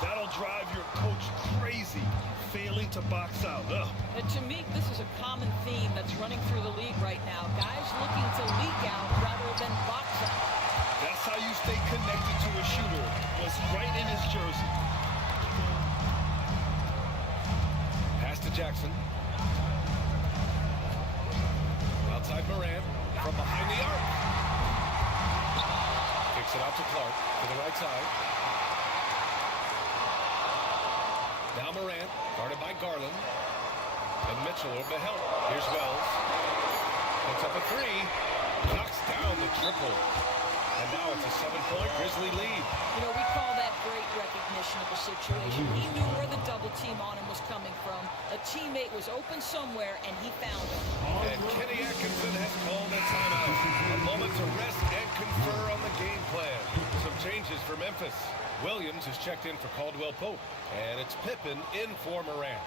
That'll drive your coach crazy, failing to box out. Ugh. And to me, this is a common theme that's running through the league right now. Guys looking to leak out rather than box out. That's how you stay connected to a shooter. Was right in his jersey. Pass to Jackson. Outside Morant. From behind the arc. Kicks it out to Clark to the right side. Now Morant, guarded by Garland. And Mitchell over the help. Here's Wells. Puts up a 3. Knocks down the triple. And now it's a 7-point Grizzly lead. You know, we call that great recognition of the situation. He knew where the double team on him was coming from. A teammate was open somewhere, and he found him. And Kenny Atkinson has called a timeout. A moment to rest and confer on the game plan. Some changes for Memphis. Williams is checked in for Caldwell Pope. And it's Pippen in for Morant.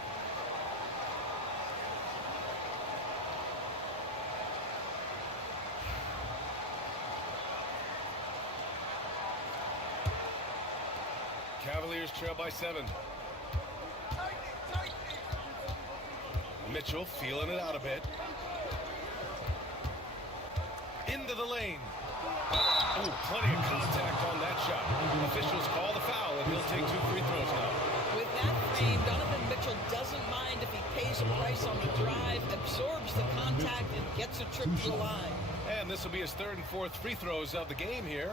Cavaliers trail by 7. Mitchell feeling it out a bit. Into the lane. Oh, plenty of contact on that shot. Officials call the foul, and he'll take 2 free throws now. With that frame, Donovan Mitchell doesn't mind if he pays a price on the drive, absorbs the contact, and gets a trip to the line. And this will be his 3rd and 4th free throws of the game here.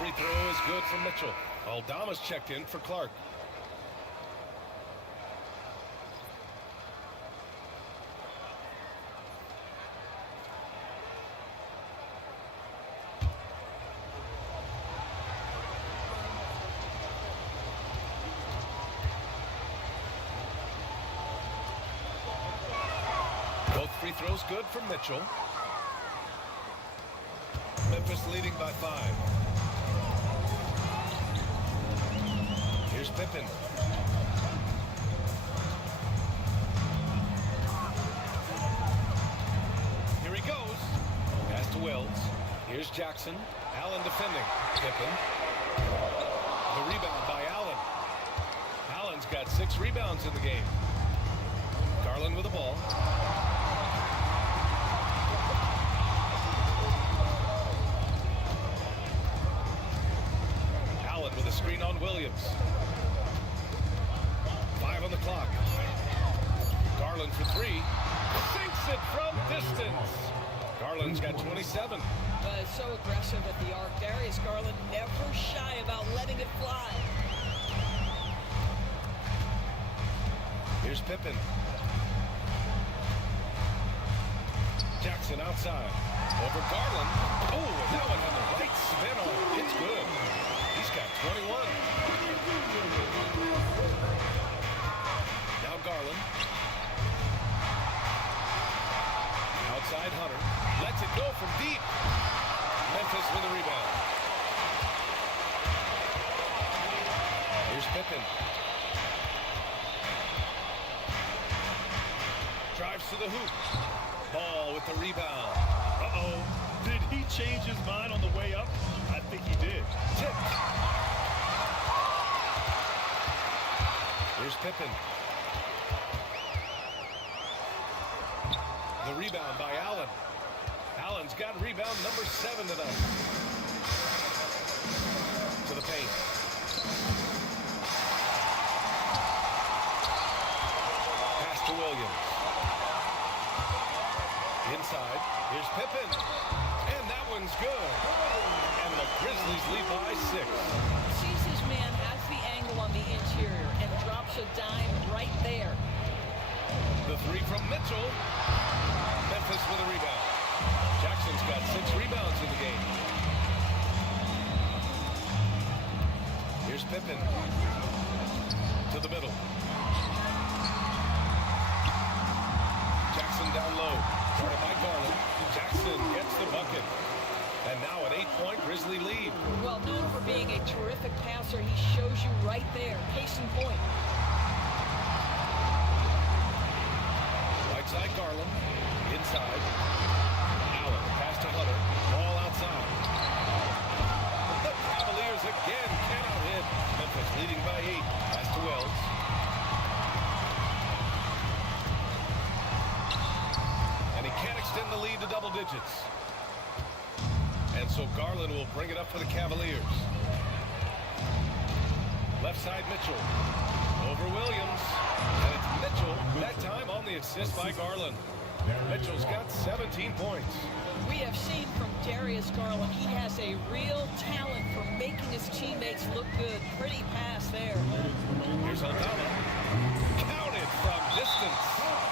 free throw is good for Mitchell. Aldama's checked in for Clark. Both free throws good for Mitchell. Memphis leading by 5. Here's Pippen. Here he goes. Pass to Wells. Here's Jackson. Allen defending. Pippen. The rebound by Allen. Allen's got 6 rebounds in the game. Garland with the ball. Allen with a screen on Williams. 5 on the clock. Garland for 3. Sinks it from distance. Garland's got 27. So aggressive at the arc. Darius Garland never shy about letting it fly. Here's Pippen. Jackson outside. Over Garland. Oh, and that one had the right spin on it. It's good. He's got 21. Now Garland. Outside Hunter. Lets it go from deep. Memphis with a rebound. Here's Pippen. Drives to the hoop. Ball with the rebound. Uh-oh. Did he change his mind on the way up? I think he did. Tipped. Here's Pippen. The rebound by Allen. Allen's got rebound number 7 tonight. To the paint. Pass to Williams. Inside. Here's Pippen. And that one's good. And the Grizzlies lead by 6. Sees his man, has the angle on the interior, and drops a dime right there. The 3 from Mitchell. Memphis with a rebound. Jackson's got 6 rebounds in the game. Here's Pippen. To the middle. Jackson down low. Guarded by Garland. Jackson gets the bucket. And now an 8-point Grizzly lead. Well, known for being a terrific passer, he shows you right there. Case in point. Right side Garland. Inside. Allen. Pass to Hunter. Ball outside. The Cavaliers again cannot hit. Memphis leading by 8. Pass to Wells. And he can't extend the lead to double digits. And so Garland will bring it up for the Cavaliers. Left side Mitchell. Over Williams. And it's Mitchell, that time on the assist by Garland. Mitchell's got 17 points. We have seen from Darius Garland, he has a real talent for making his teammates look good. Pretty pass there. Here's Aldama. Counted from distance.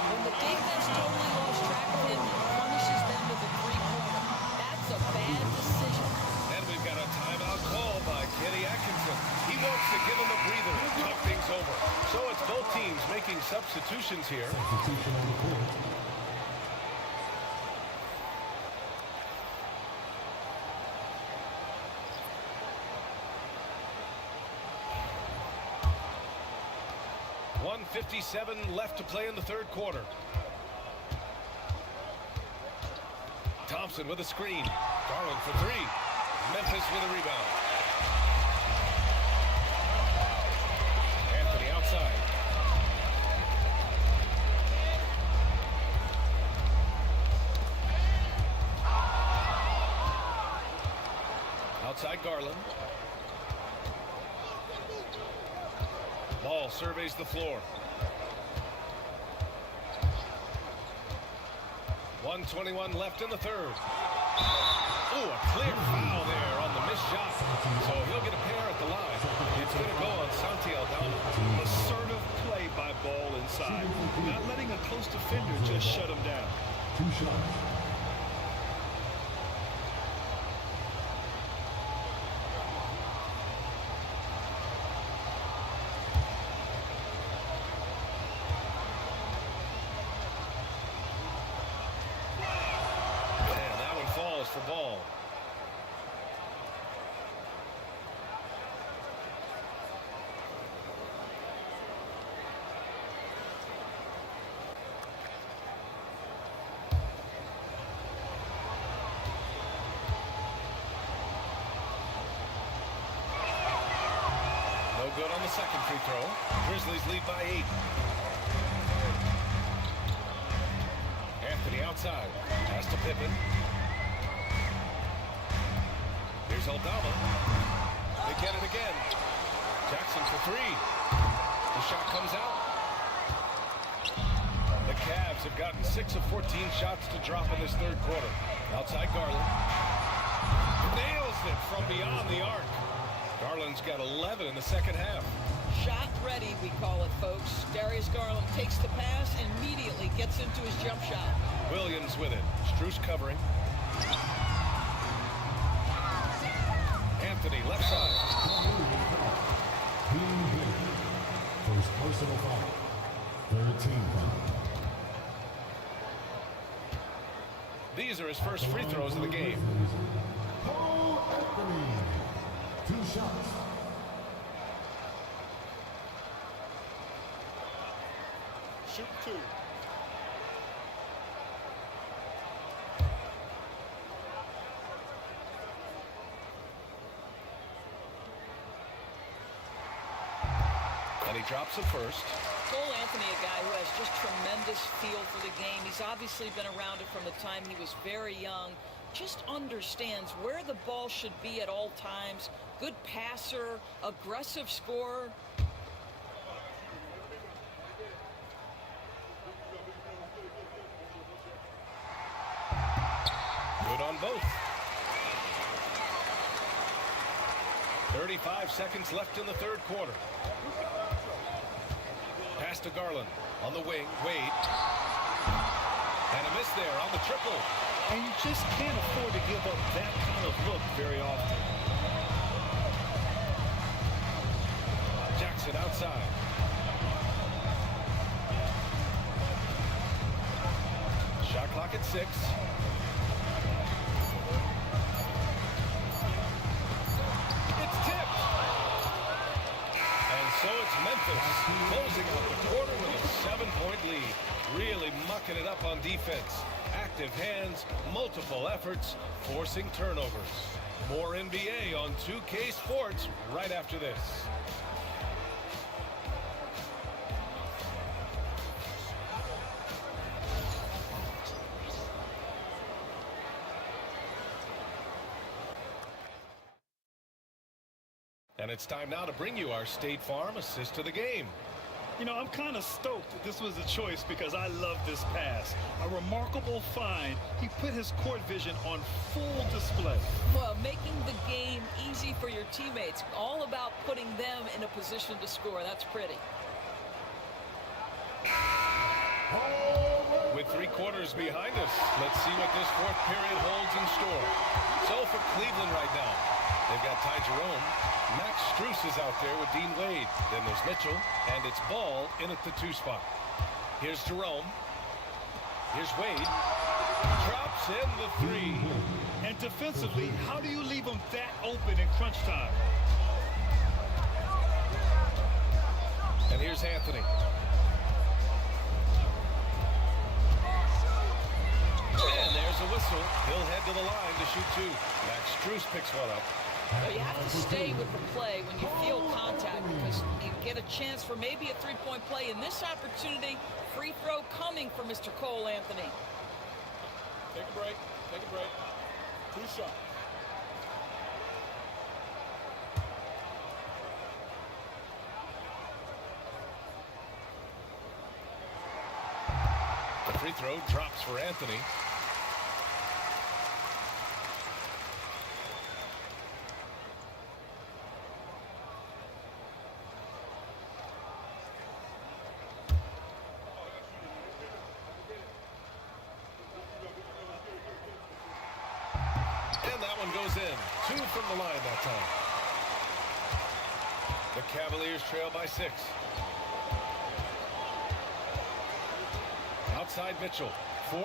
When the defense totally lost track of him, he punishes them with a three-pointer. That's a bad decision. And we've got a timeout call by Kenny Atkinson. He wants to give him a breather and talk things over. So it's both teams making substitutions here. Substitution on the court. .57 left to play in the third quarter. Thompson with a screen. Garland for 3. Memphis with a rebound. Anthony outside. Outside Garland. Ball surveys the floor. 1:21 left in the third. Oh, a clear foul there on the missed shot. So he'll get a pair at the line. It's going to go on Santi Aldama. Assertive play by Ball inside. Not letting a close defender just shut him down. 2 shots. And that one falls for Ball. No good on the second free throw. Grizzlies lead by 8. Anthony outside. Pass to Pippen. Here's Aldama. They get it again. Jackson for 3. The shot comes out. The Cavs have gotten 6 of 14 shots to drop in this third quarter. Outside Garland. Nails it from beyond the arc. Garland's got 11 in the second half. Shot ready, we call it, folks. Darius Garland takes the pass and immediately gets into his jump shot. Williams with it. Strus covering. Anthony left side. First personal foul. Third team foul. These are his first free throws of the game. Cole Anthony. 2 shots. Shoot 2. And he drops it first. Cole Anthony, a guy who has just tremendous feel for the game. He's obviously been around it from the time he was very young. Just understands where the ball should be at all times. Good passer, aggressive scorer. Good on both. 35 seconds left in the third quarter. Pass to Garland on the wing. Wade. And a miss there on the triple. And you just can't afford to give up that kind of look very often. Jackson outside. Shot clock at 6. It's tipped. And so it's Memphis closing out the quarter with a 7-point lead. Really mucking it up on defense. Active hands, multiple efforts, forcing turnovers. More NBA on 2K Sports right after this. And it's time now to bring you our State Farm assist to the game. You know, I'm kind of stoked that this was a choice because I love this pass. A remarkable find. He put his court vision on full display. Well, making the game easy for your teammates. All about putting them in a position to score. That's pretty. With 3 quarters behind us, let's see what this fourth period holds in store. So for Cleveland right now, they've got Ty Jerome. Max Strus is out there with Dean Wade. Then there's Mitchell, and it's Ball in at the 2 spot. Here's Jerome. Here's Wade. Drops in the 3. And defensively, how do you leave him that open in crunch time? And here's Anthony. And there's a whistle. He'll head to the line to shoot 2. Max Strus picks one up. But you have to stay with the play when you feel contact because you get a chance for maybe a 3-point play. In this opportunity, free throw coming for Mr. Cole Anthony. Take a break. Take a break. 2 shots. The free throw drops for Anthony. 2 from the line that time. The Cavaliers trail by 6. Outside Mitchell. 4-3.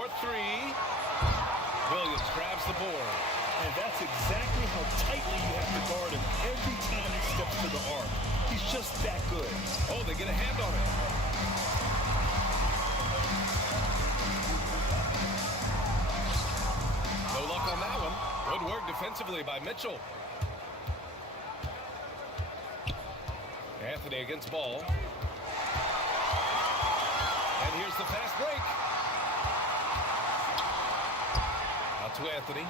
Williams grabs the board. And that's exactly how tightly you have to guard him every time he steps to the arc. He's just that good. Oh, they get a hand on it. No luck on that one. Good work defensively by Mitchell. Anthony against ball. And here's the fast break. Out to Anthony.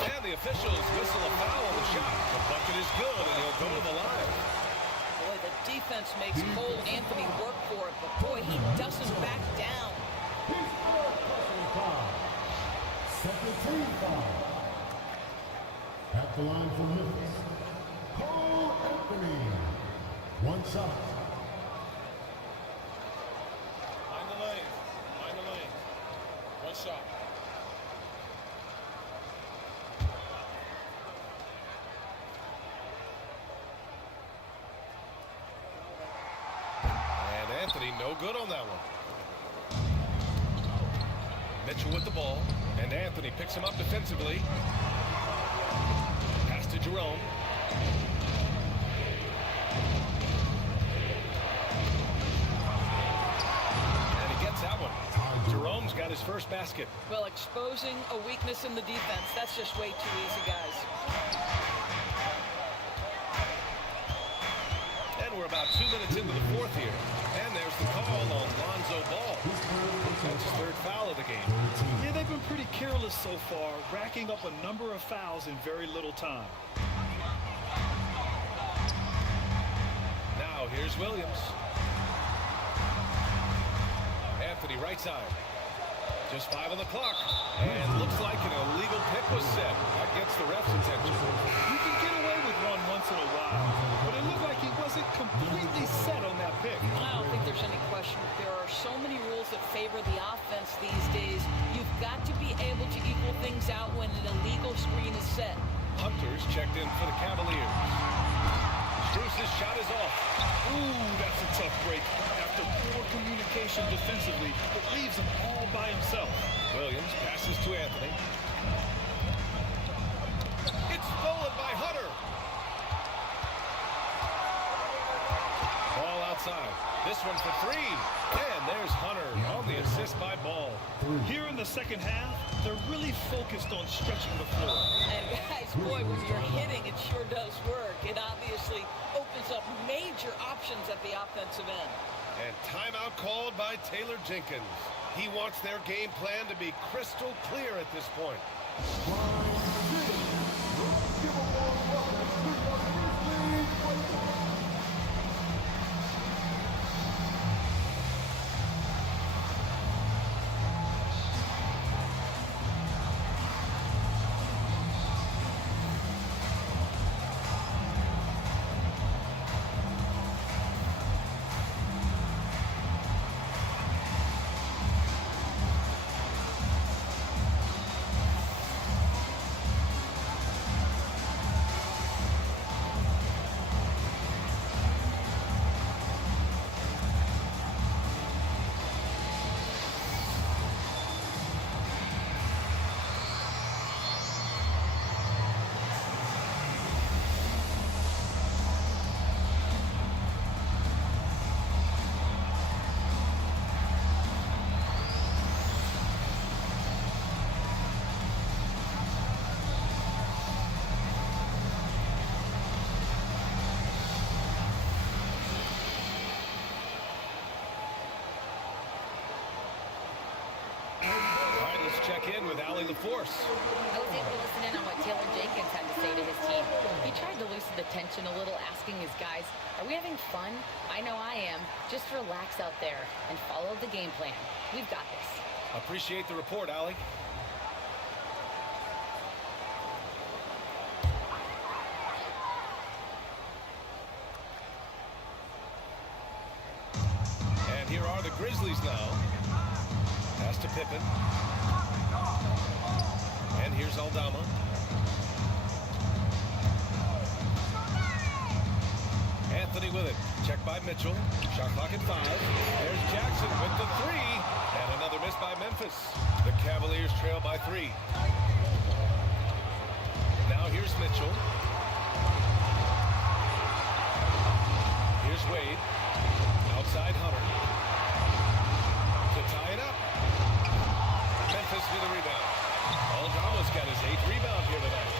And the officials whistle a foul on the shot. The bucket is good, and he'll go to the line. Boy, the defense makes Cole Anthony work for it, but boy, he doesn't back down. Second team foul. At the line for Memphis, Cole Anthony. One shot. Mind the lane. Mind the lane. One shot. And Anthony, no good on that one. Mitchell with the ball, and Anthony picks him up defensively. Pass to Jerome. And he gets that one. Jerome's got his first basket. Well, exposing a weakness in the defense, that's just way too easy, guys. And we're about 2 minutes into the fourth here. And there's the call on Lonzo Ball. That's his third foul of the game. Yeah, they've been pretty careless so far, racking up a number of fouls in very little time. Now here's Williams. Anthony right side. Just 5 on the clock. And looks like an illegal pick was set. That gets the ref's attention. You can get away with one once in a while, but it looked like he wasn't completely set on that pick. I don't think there's any question. There are so many rules that favor the offense these days. You've got to be able to equal things out when an illegal screen is set. Hunter's checked in for the Cavaliers. Strus's shot is off. Ooh, that's a tough break. After poor communication defensively, it leaves him all by himself. Williams passes to Anthony. It's stolen by Hunter. Ball outside. This one for 3. And there's Hunter on the assist by Ball. Here in the second half, they're really focused on stretching the floor. And guys, boy, when you're hitting, it sure does work. It obviously opens up major options at the offensive end. And timeout called by Taylor Jenkins. He wants their game plan to be crystal clear at this point. Check in with Allie LaForce. I was able to listen in on what Taylor Jenkins had to say to his team. He tried to loosen the tension a little, asking his guys, are we having fun? I know I am. Just relax out there and follow the game plan. We've got this. Appreciate the report, Allie. And Grizzlies now. Pass to Pippen. And here's Aldama. Anthony with it. Check by Mitchell. Shot clock at 5. There's Jackson with the 3. And another miss by Memphis. The Cavaliers trail by 3. Now here's Mitchell. Here's Wade. Outside Hunter. To tie it up. Memphis with a rebound. Aldama's got his 8th rebound here tonight.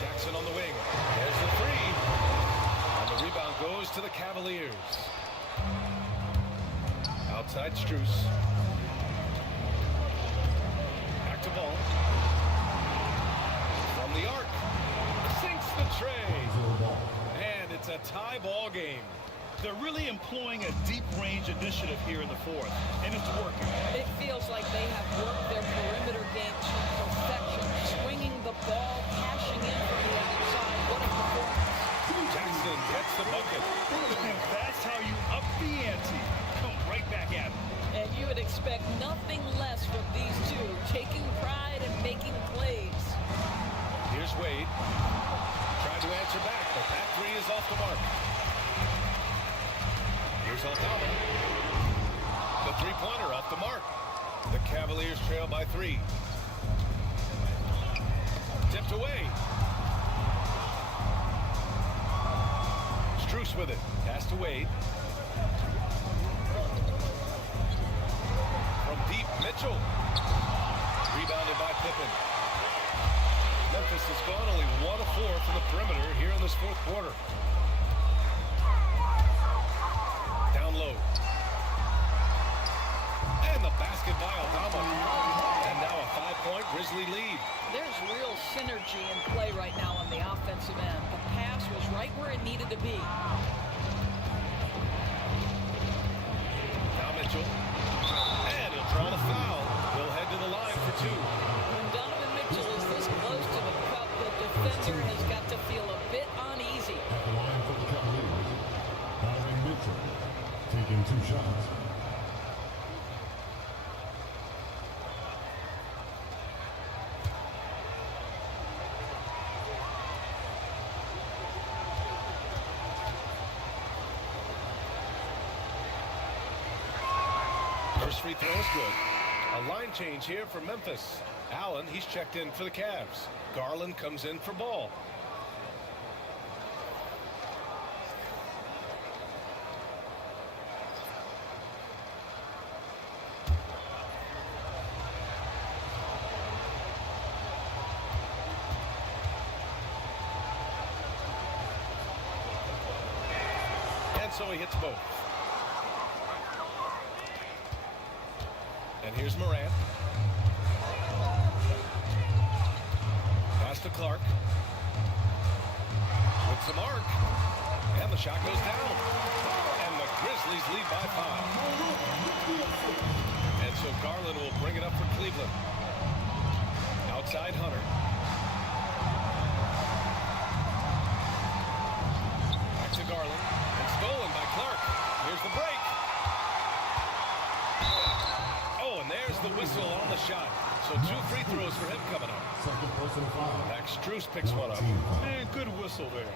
Jackson on the wing. There's the 3. And the rebound goes to the Cavaliers. Outside Strus. Back to Ball. From the arc. Sinks the tray. And it's a tie ball game. They're really employing a deep-range initiative here in the fourth, and it's working. It feels like they have worked their perimeter game to perfection, swinging the ball, cashing in from the outside. What a performance. Jackson gets the bucket. And that's how you up the ante. Come right back at it. And you would expect nothing less from these two, taking pride and making plays. Here's Wade. Trying to answer back, but that 3 is off the mark. Here's Aldama. The 3-pointer off the mark. The Cavaliers trail by 3. Tipped away. Strus with it. Pass to Wade. From deep, Mitchell. Rebounded by Pippen. Memphis has gone only 1 of 4 from the perimeter here in this fourth quarter. Down low. And the basket by Aldama. And now a 5-point Grizzly lead. There's real synergy in play right now on the offensive end. The pass was right where it needed to be. Now Mitchell. And he'll draw the foul. He'll head to the line for 2. When Donovan Mitchell is this close to the cup, the defender has got to feel a bit uneasy. At the line for the Cavaliers, Donovan Mitchell, taking 2 shots. First free throw is good. A line change here for Memphis. Allen, he's checked in for the Cavs. Garland comes in for Ball. And so he hits both. And here's Morant. Pass to Clark. With some arc. And the shot goes down. And the Grizzlies lead by 5. And so Garland will bring it up for Cleveland. Outside Hunter. Back to Garland. And stolen by Clark. Here's the break. Oh, and there's the whistle on the shot. So 2 free throws for him coming up. Second personal foul. Max Strus picks one up. Man, good whistle there.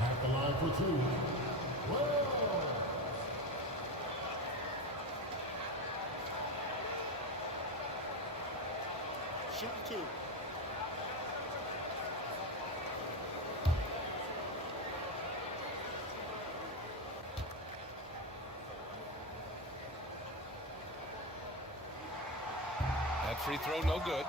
At the line for 2. Whoa! Shoot 2. That free throw no good.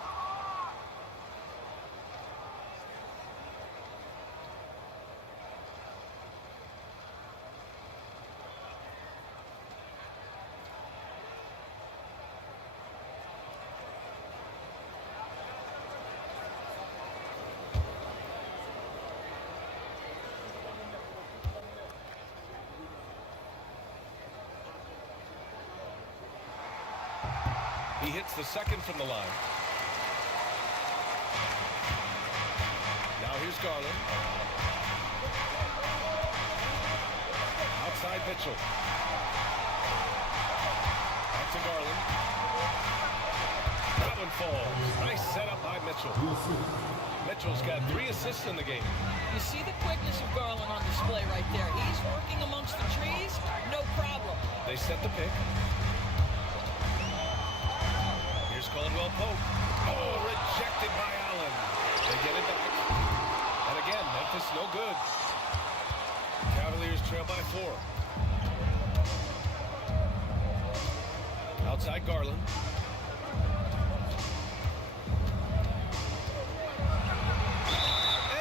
He hits the second from the line. Now here's Garland. inside Mitchell. Back to Garland. That one falls. Nice setup by Mitchell. Mitchell's got 3 assists in the game. You see the quickness of Garland on display right there. He's working amongst the trees, no problem. They set the pick. Here's Caldwell Pope. Oh, rejected by Allen. They get it back. And again, Memphis no good. Cavaliers trail by 4. Outside Garland.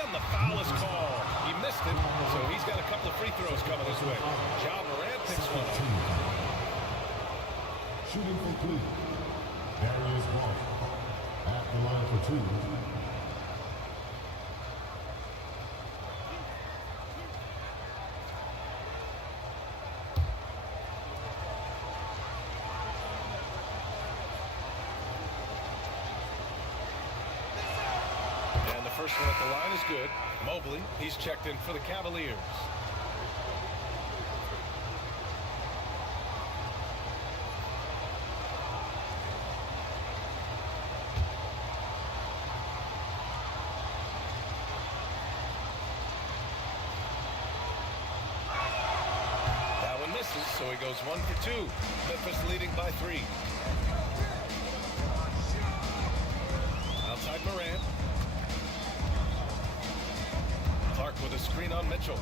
And the foul is called. He missed it, so he's got a couple of free throws coming his way. Ja Morant picks one up. Shooting for Cleveland. Darius Garland at the line for 2. And the first one at the line is good. Mobley, he's checked in for the Cavaliers. So he goes 1 for 2. Memphis leading by 3. Outside Morant. Clark with a screen on Mitchell.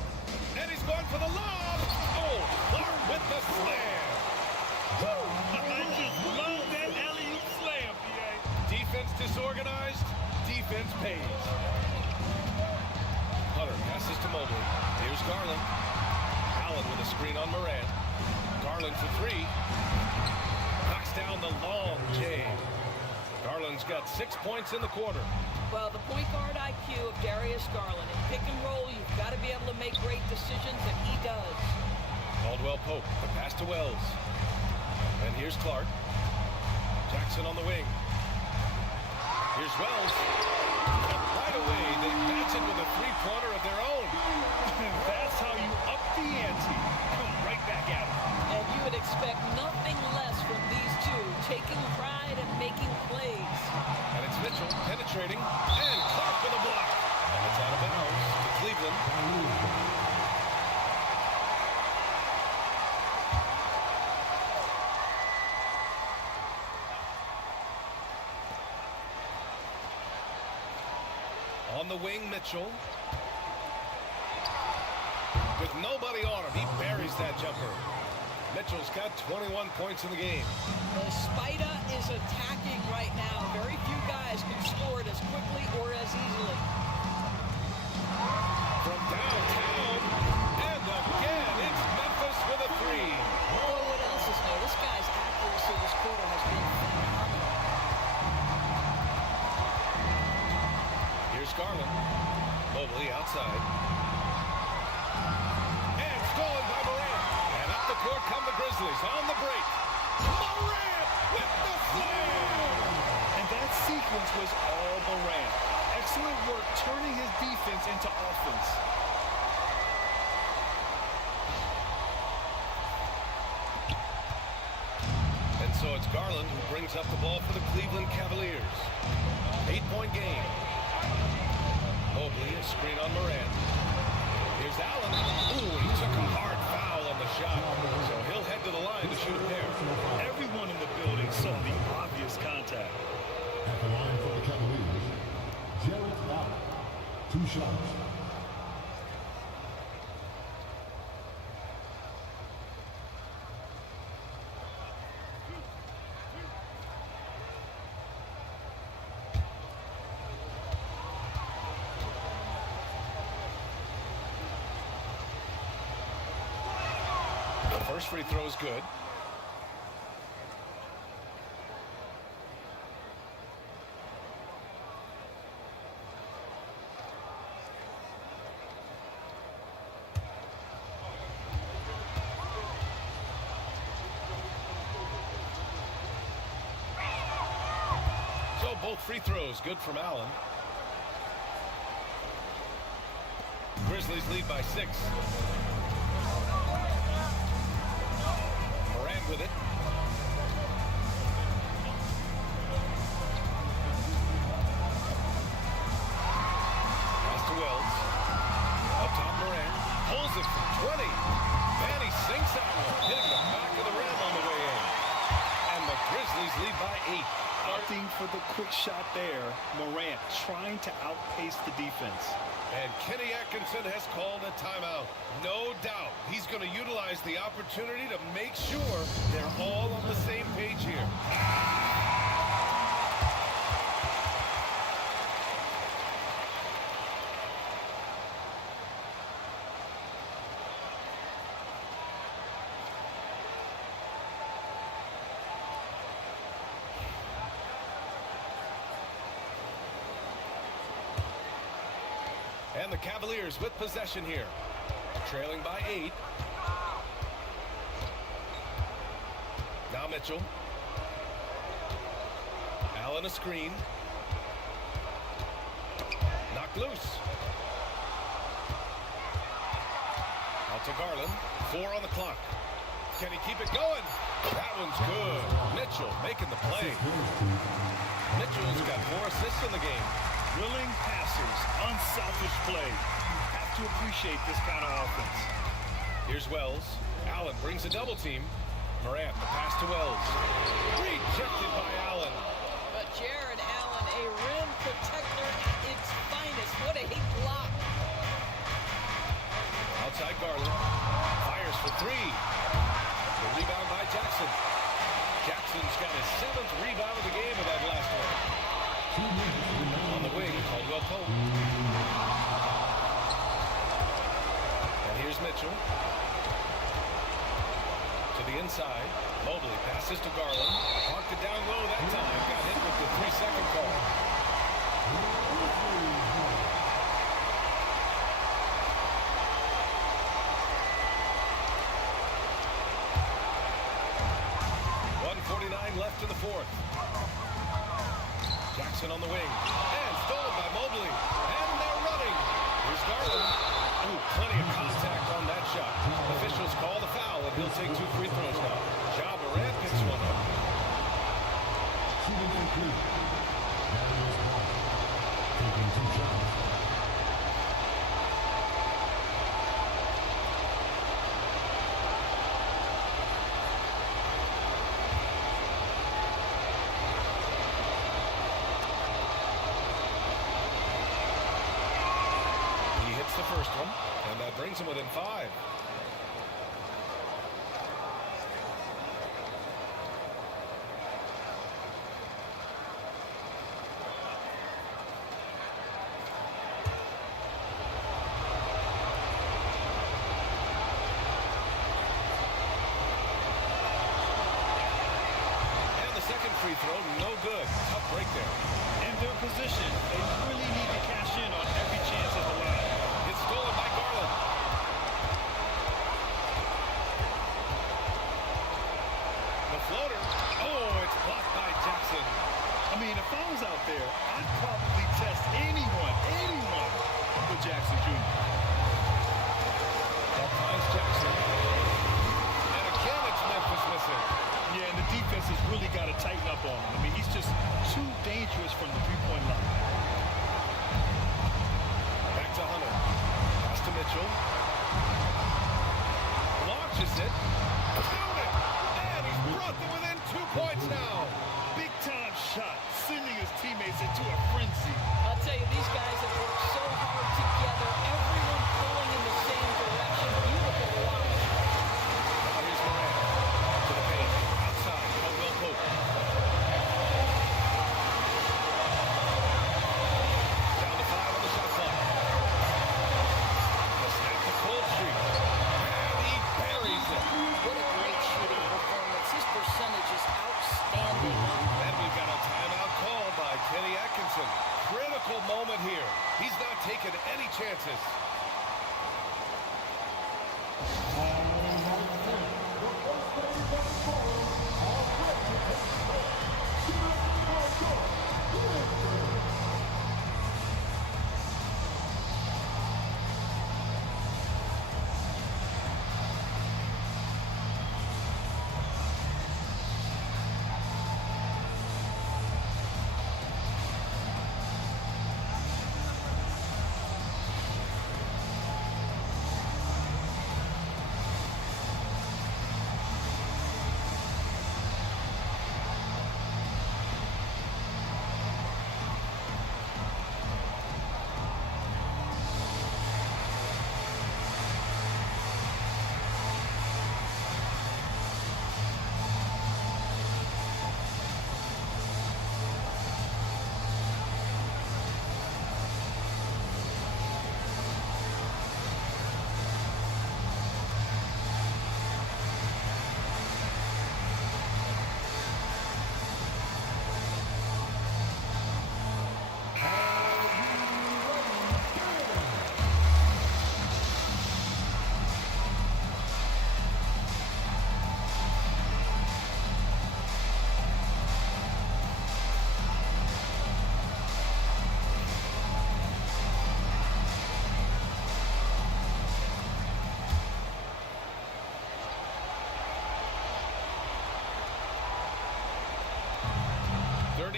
And he's going for the lob. Oh, Clark with the slam. Woo! I just love that alley-oop slam, B.A. Defense disorganized. Defense pays. Hunter passes to Mobley. Here's Garland. Allen with a screen on Morant. Garland for 3. Knocks down the long J. Garland's got 6 points in the quarter. Well, the point guard IQ of Darius Garland. In pick and roll, you've got to be able to make great decisions, and he does. Caldwell Pope, the pass to Wells. And here's Clark. Jackson on the wing. Here's Wells. And right away, they match it with a three-pointer of their own. That's how you up the ante. Come right back at it. And you would expect nothing less from these two, taking pride and making plays. And it's Mitchell penetrating, and Clark with a block. And it's out of bounds to Cleveland. On the wing, Mitchell. With nobody on him, he buries that jumper. Mitchell's got 21 points in the game. The Spider is attacking right now. Very few guys can score it as quickly or as easily. From downtown, and again, it's Memphis with a 3. Oh, what else is new? This guy's accuracy this quarter has been phenomenal. Here's Garland. Mobley outside. And stolen by Morant. And up the court come the Grizzlies on the break. Morant with the slam! And that sequence was all Morant. Excellent work turning his defense into offense. And so it's Garland who brings up the ball for the Cleveland Cavaliers. 8-point game. Mobley, a screen on Morant. Here's Allen. Ooh, he took a hard foul on the shot. So he'll head to the line to shoot a pair. Everyone in the building saw the obvious contact. At the line for the Cavaliers, Jarrett Allen. 2 shots. First free throw is good. So both free throws good from Allen. Grizzlies lead by 6. Morant with it. Pass to Wells. Up top Morant. Pulls it from 20. And he sinks that one, hitting the back of the rim on the way in. And the Grizzlies lead by 8. Opting for the quick shot there. Morant trying to outpace the defense. And Kenny Atkinson has called a timeout. No doubt he's going to utilize the opportunity to make sure they're all on the same page here. And the Cavaliers with possession here. Trailing by 8. Now Mitchell. Allen a screen. Knocked loose. Out to Garland. 4 on the clock. Can he keep it going? That one's good. Mitchell making the play. Mitchell's got 4 assists in the game. Willing passers, unselfish play. Have to appreciate this kind of offense. Here's Wells. Allen brings a double team. Morant, the pass to Wells. Rejected by Allen. But Jared Allen, a rim protector at its finest. What a block. Outside Garland. Fires for 3. The rebound by Jackson. Jackson's got his 7th rebound of the game of that last one. On the wing, Caldwell Pope. And here's Mitchell. To the inside. Mobley passes to Garland. Parked it down low that time. Got hit with the 3-second call. Left in the 4th. Jackson on the wing. And stolen by Mobley. And they're running. Here's Garland. Ooh, plenty of contact on that shot. Officials call the foul, and he'll take 2 free throws now. Ja Morant picks one up. Shooting complete. Darius Garland taking 2 shots. The first one, and that brings him within 5. And the second free throw, no good. Tough break there. In their position, they really need to cash in on every chance at the line. It's stolen by Garland. The floater. Oh, it's blocked by Jackson. I mean, if I was out there, I'd probably test anyone but Jackson Jr. That finds Jackson. And again, it's Memphis missing. Yeah, and the defense has really got to tighten up on him. I mean, he's just too dangerous from the three-point line. Back to Hunter. Pass to Mitchell. Launches it. Count it! And he's brought them within 2 points now. Big-time shot, sending his teammates into a frenzy. I'll tell you, these guys have worked so hard together. Everyone pulling in the same direction. Beautiful to watch. Now here's Morant. To the paint. Outside. Caldwell Pope. Down to 5 on the shot clock. The snap to cold streak. And he buries it. What a great shooting performance. His percentage is outstanding. And we've got a timeout called by Kenny Atkinson. Critical moment here. He's not taking any chances.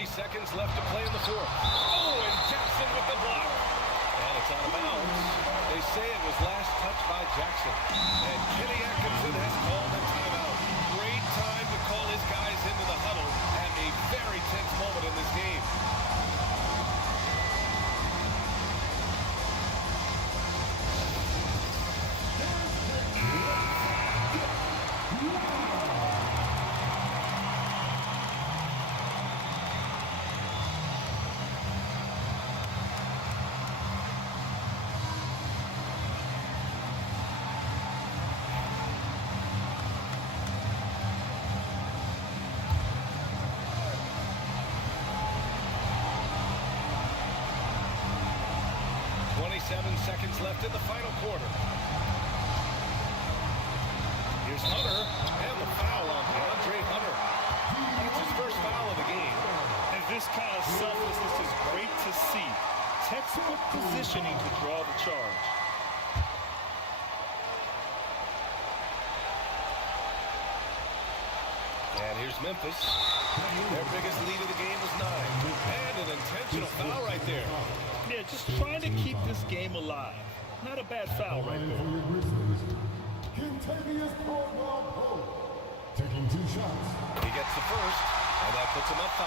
30 seconds left to play in the fourth. Oh, and Jackson with the block. And it's out of bounds. They say it was last touched by Jackson. And Kenny Atkinson has called a timeout. Great time to call his guys into the huddle at a very tense moment in this game. Seconds left in the final quarter. Here's Hunter, and the foul on DeAndre Hunter. That's his first foul of the game. And this kind of selflessness is great to see. Textbook positioning to draw the charge. And here's Memphis. Their biggest lead of the game was 9. And an intentional foul right there. Yeah, just trying to keep this game alive. Not a bad foul right there. For your Grizzlies, taking 2 shots. He gets the first, and that puts him up 5.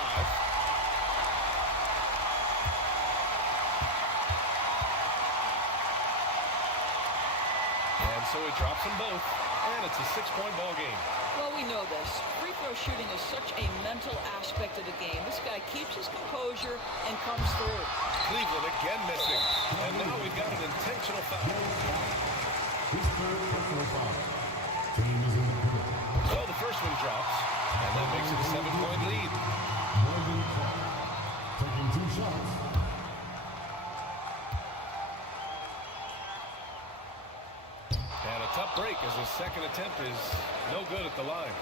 And so he drops them both, and it's a 6-point ball game. Well, we know this. Free throw shooting is such a mental aspect of the game. This guy keeps his composure and comes through. Cleveland again missing. And now we've got an intentional foul. His third personal foul. Team is in the clear. So the first one drops, and that makes it a 7-point lead. Morgan Clark, taking 2 shots. And a tough break as his second attempt is no good at the line.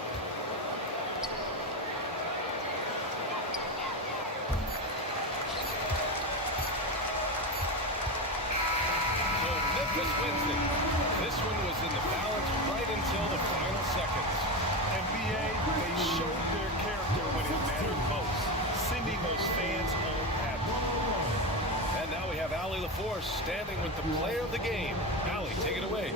So Memphis wins it. This one was in the balance right until the final seconds. NBA, they showed their character when it mattered most, sending those fans home happy. And now we have Allie LaForce standing with the player of the game. Allie, take it away.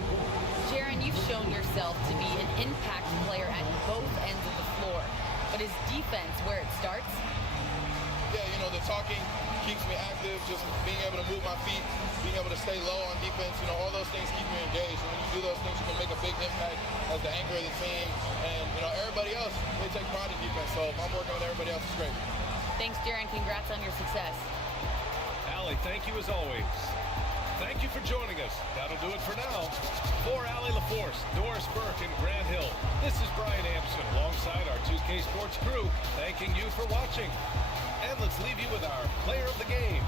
Jaron, you've shown yourself to be an impact player at both ends of the floor. But is defense where it starts? Yeah, you know, the talking keeps me active, just being able to move my feet, being able to stay low on defense, you know, all those things keep me engaged. And when you do those things, you can make a big impact as the anchor of the team. And, you know, everybody else, they take pride in defense. So if I'm working with everybody else, it's great. Thanks, Jaron. Congrats on your success. Allie, thank you as always. Thank you for joining us. That'll do it for now. For Allie LaForce, Doris Burke, and Grant Hill, this is Brian Anderson alongside our 2K Sports crew, thanking you for watching. And let's leave you with our player of the game.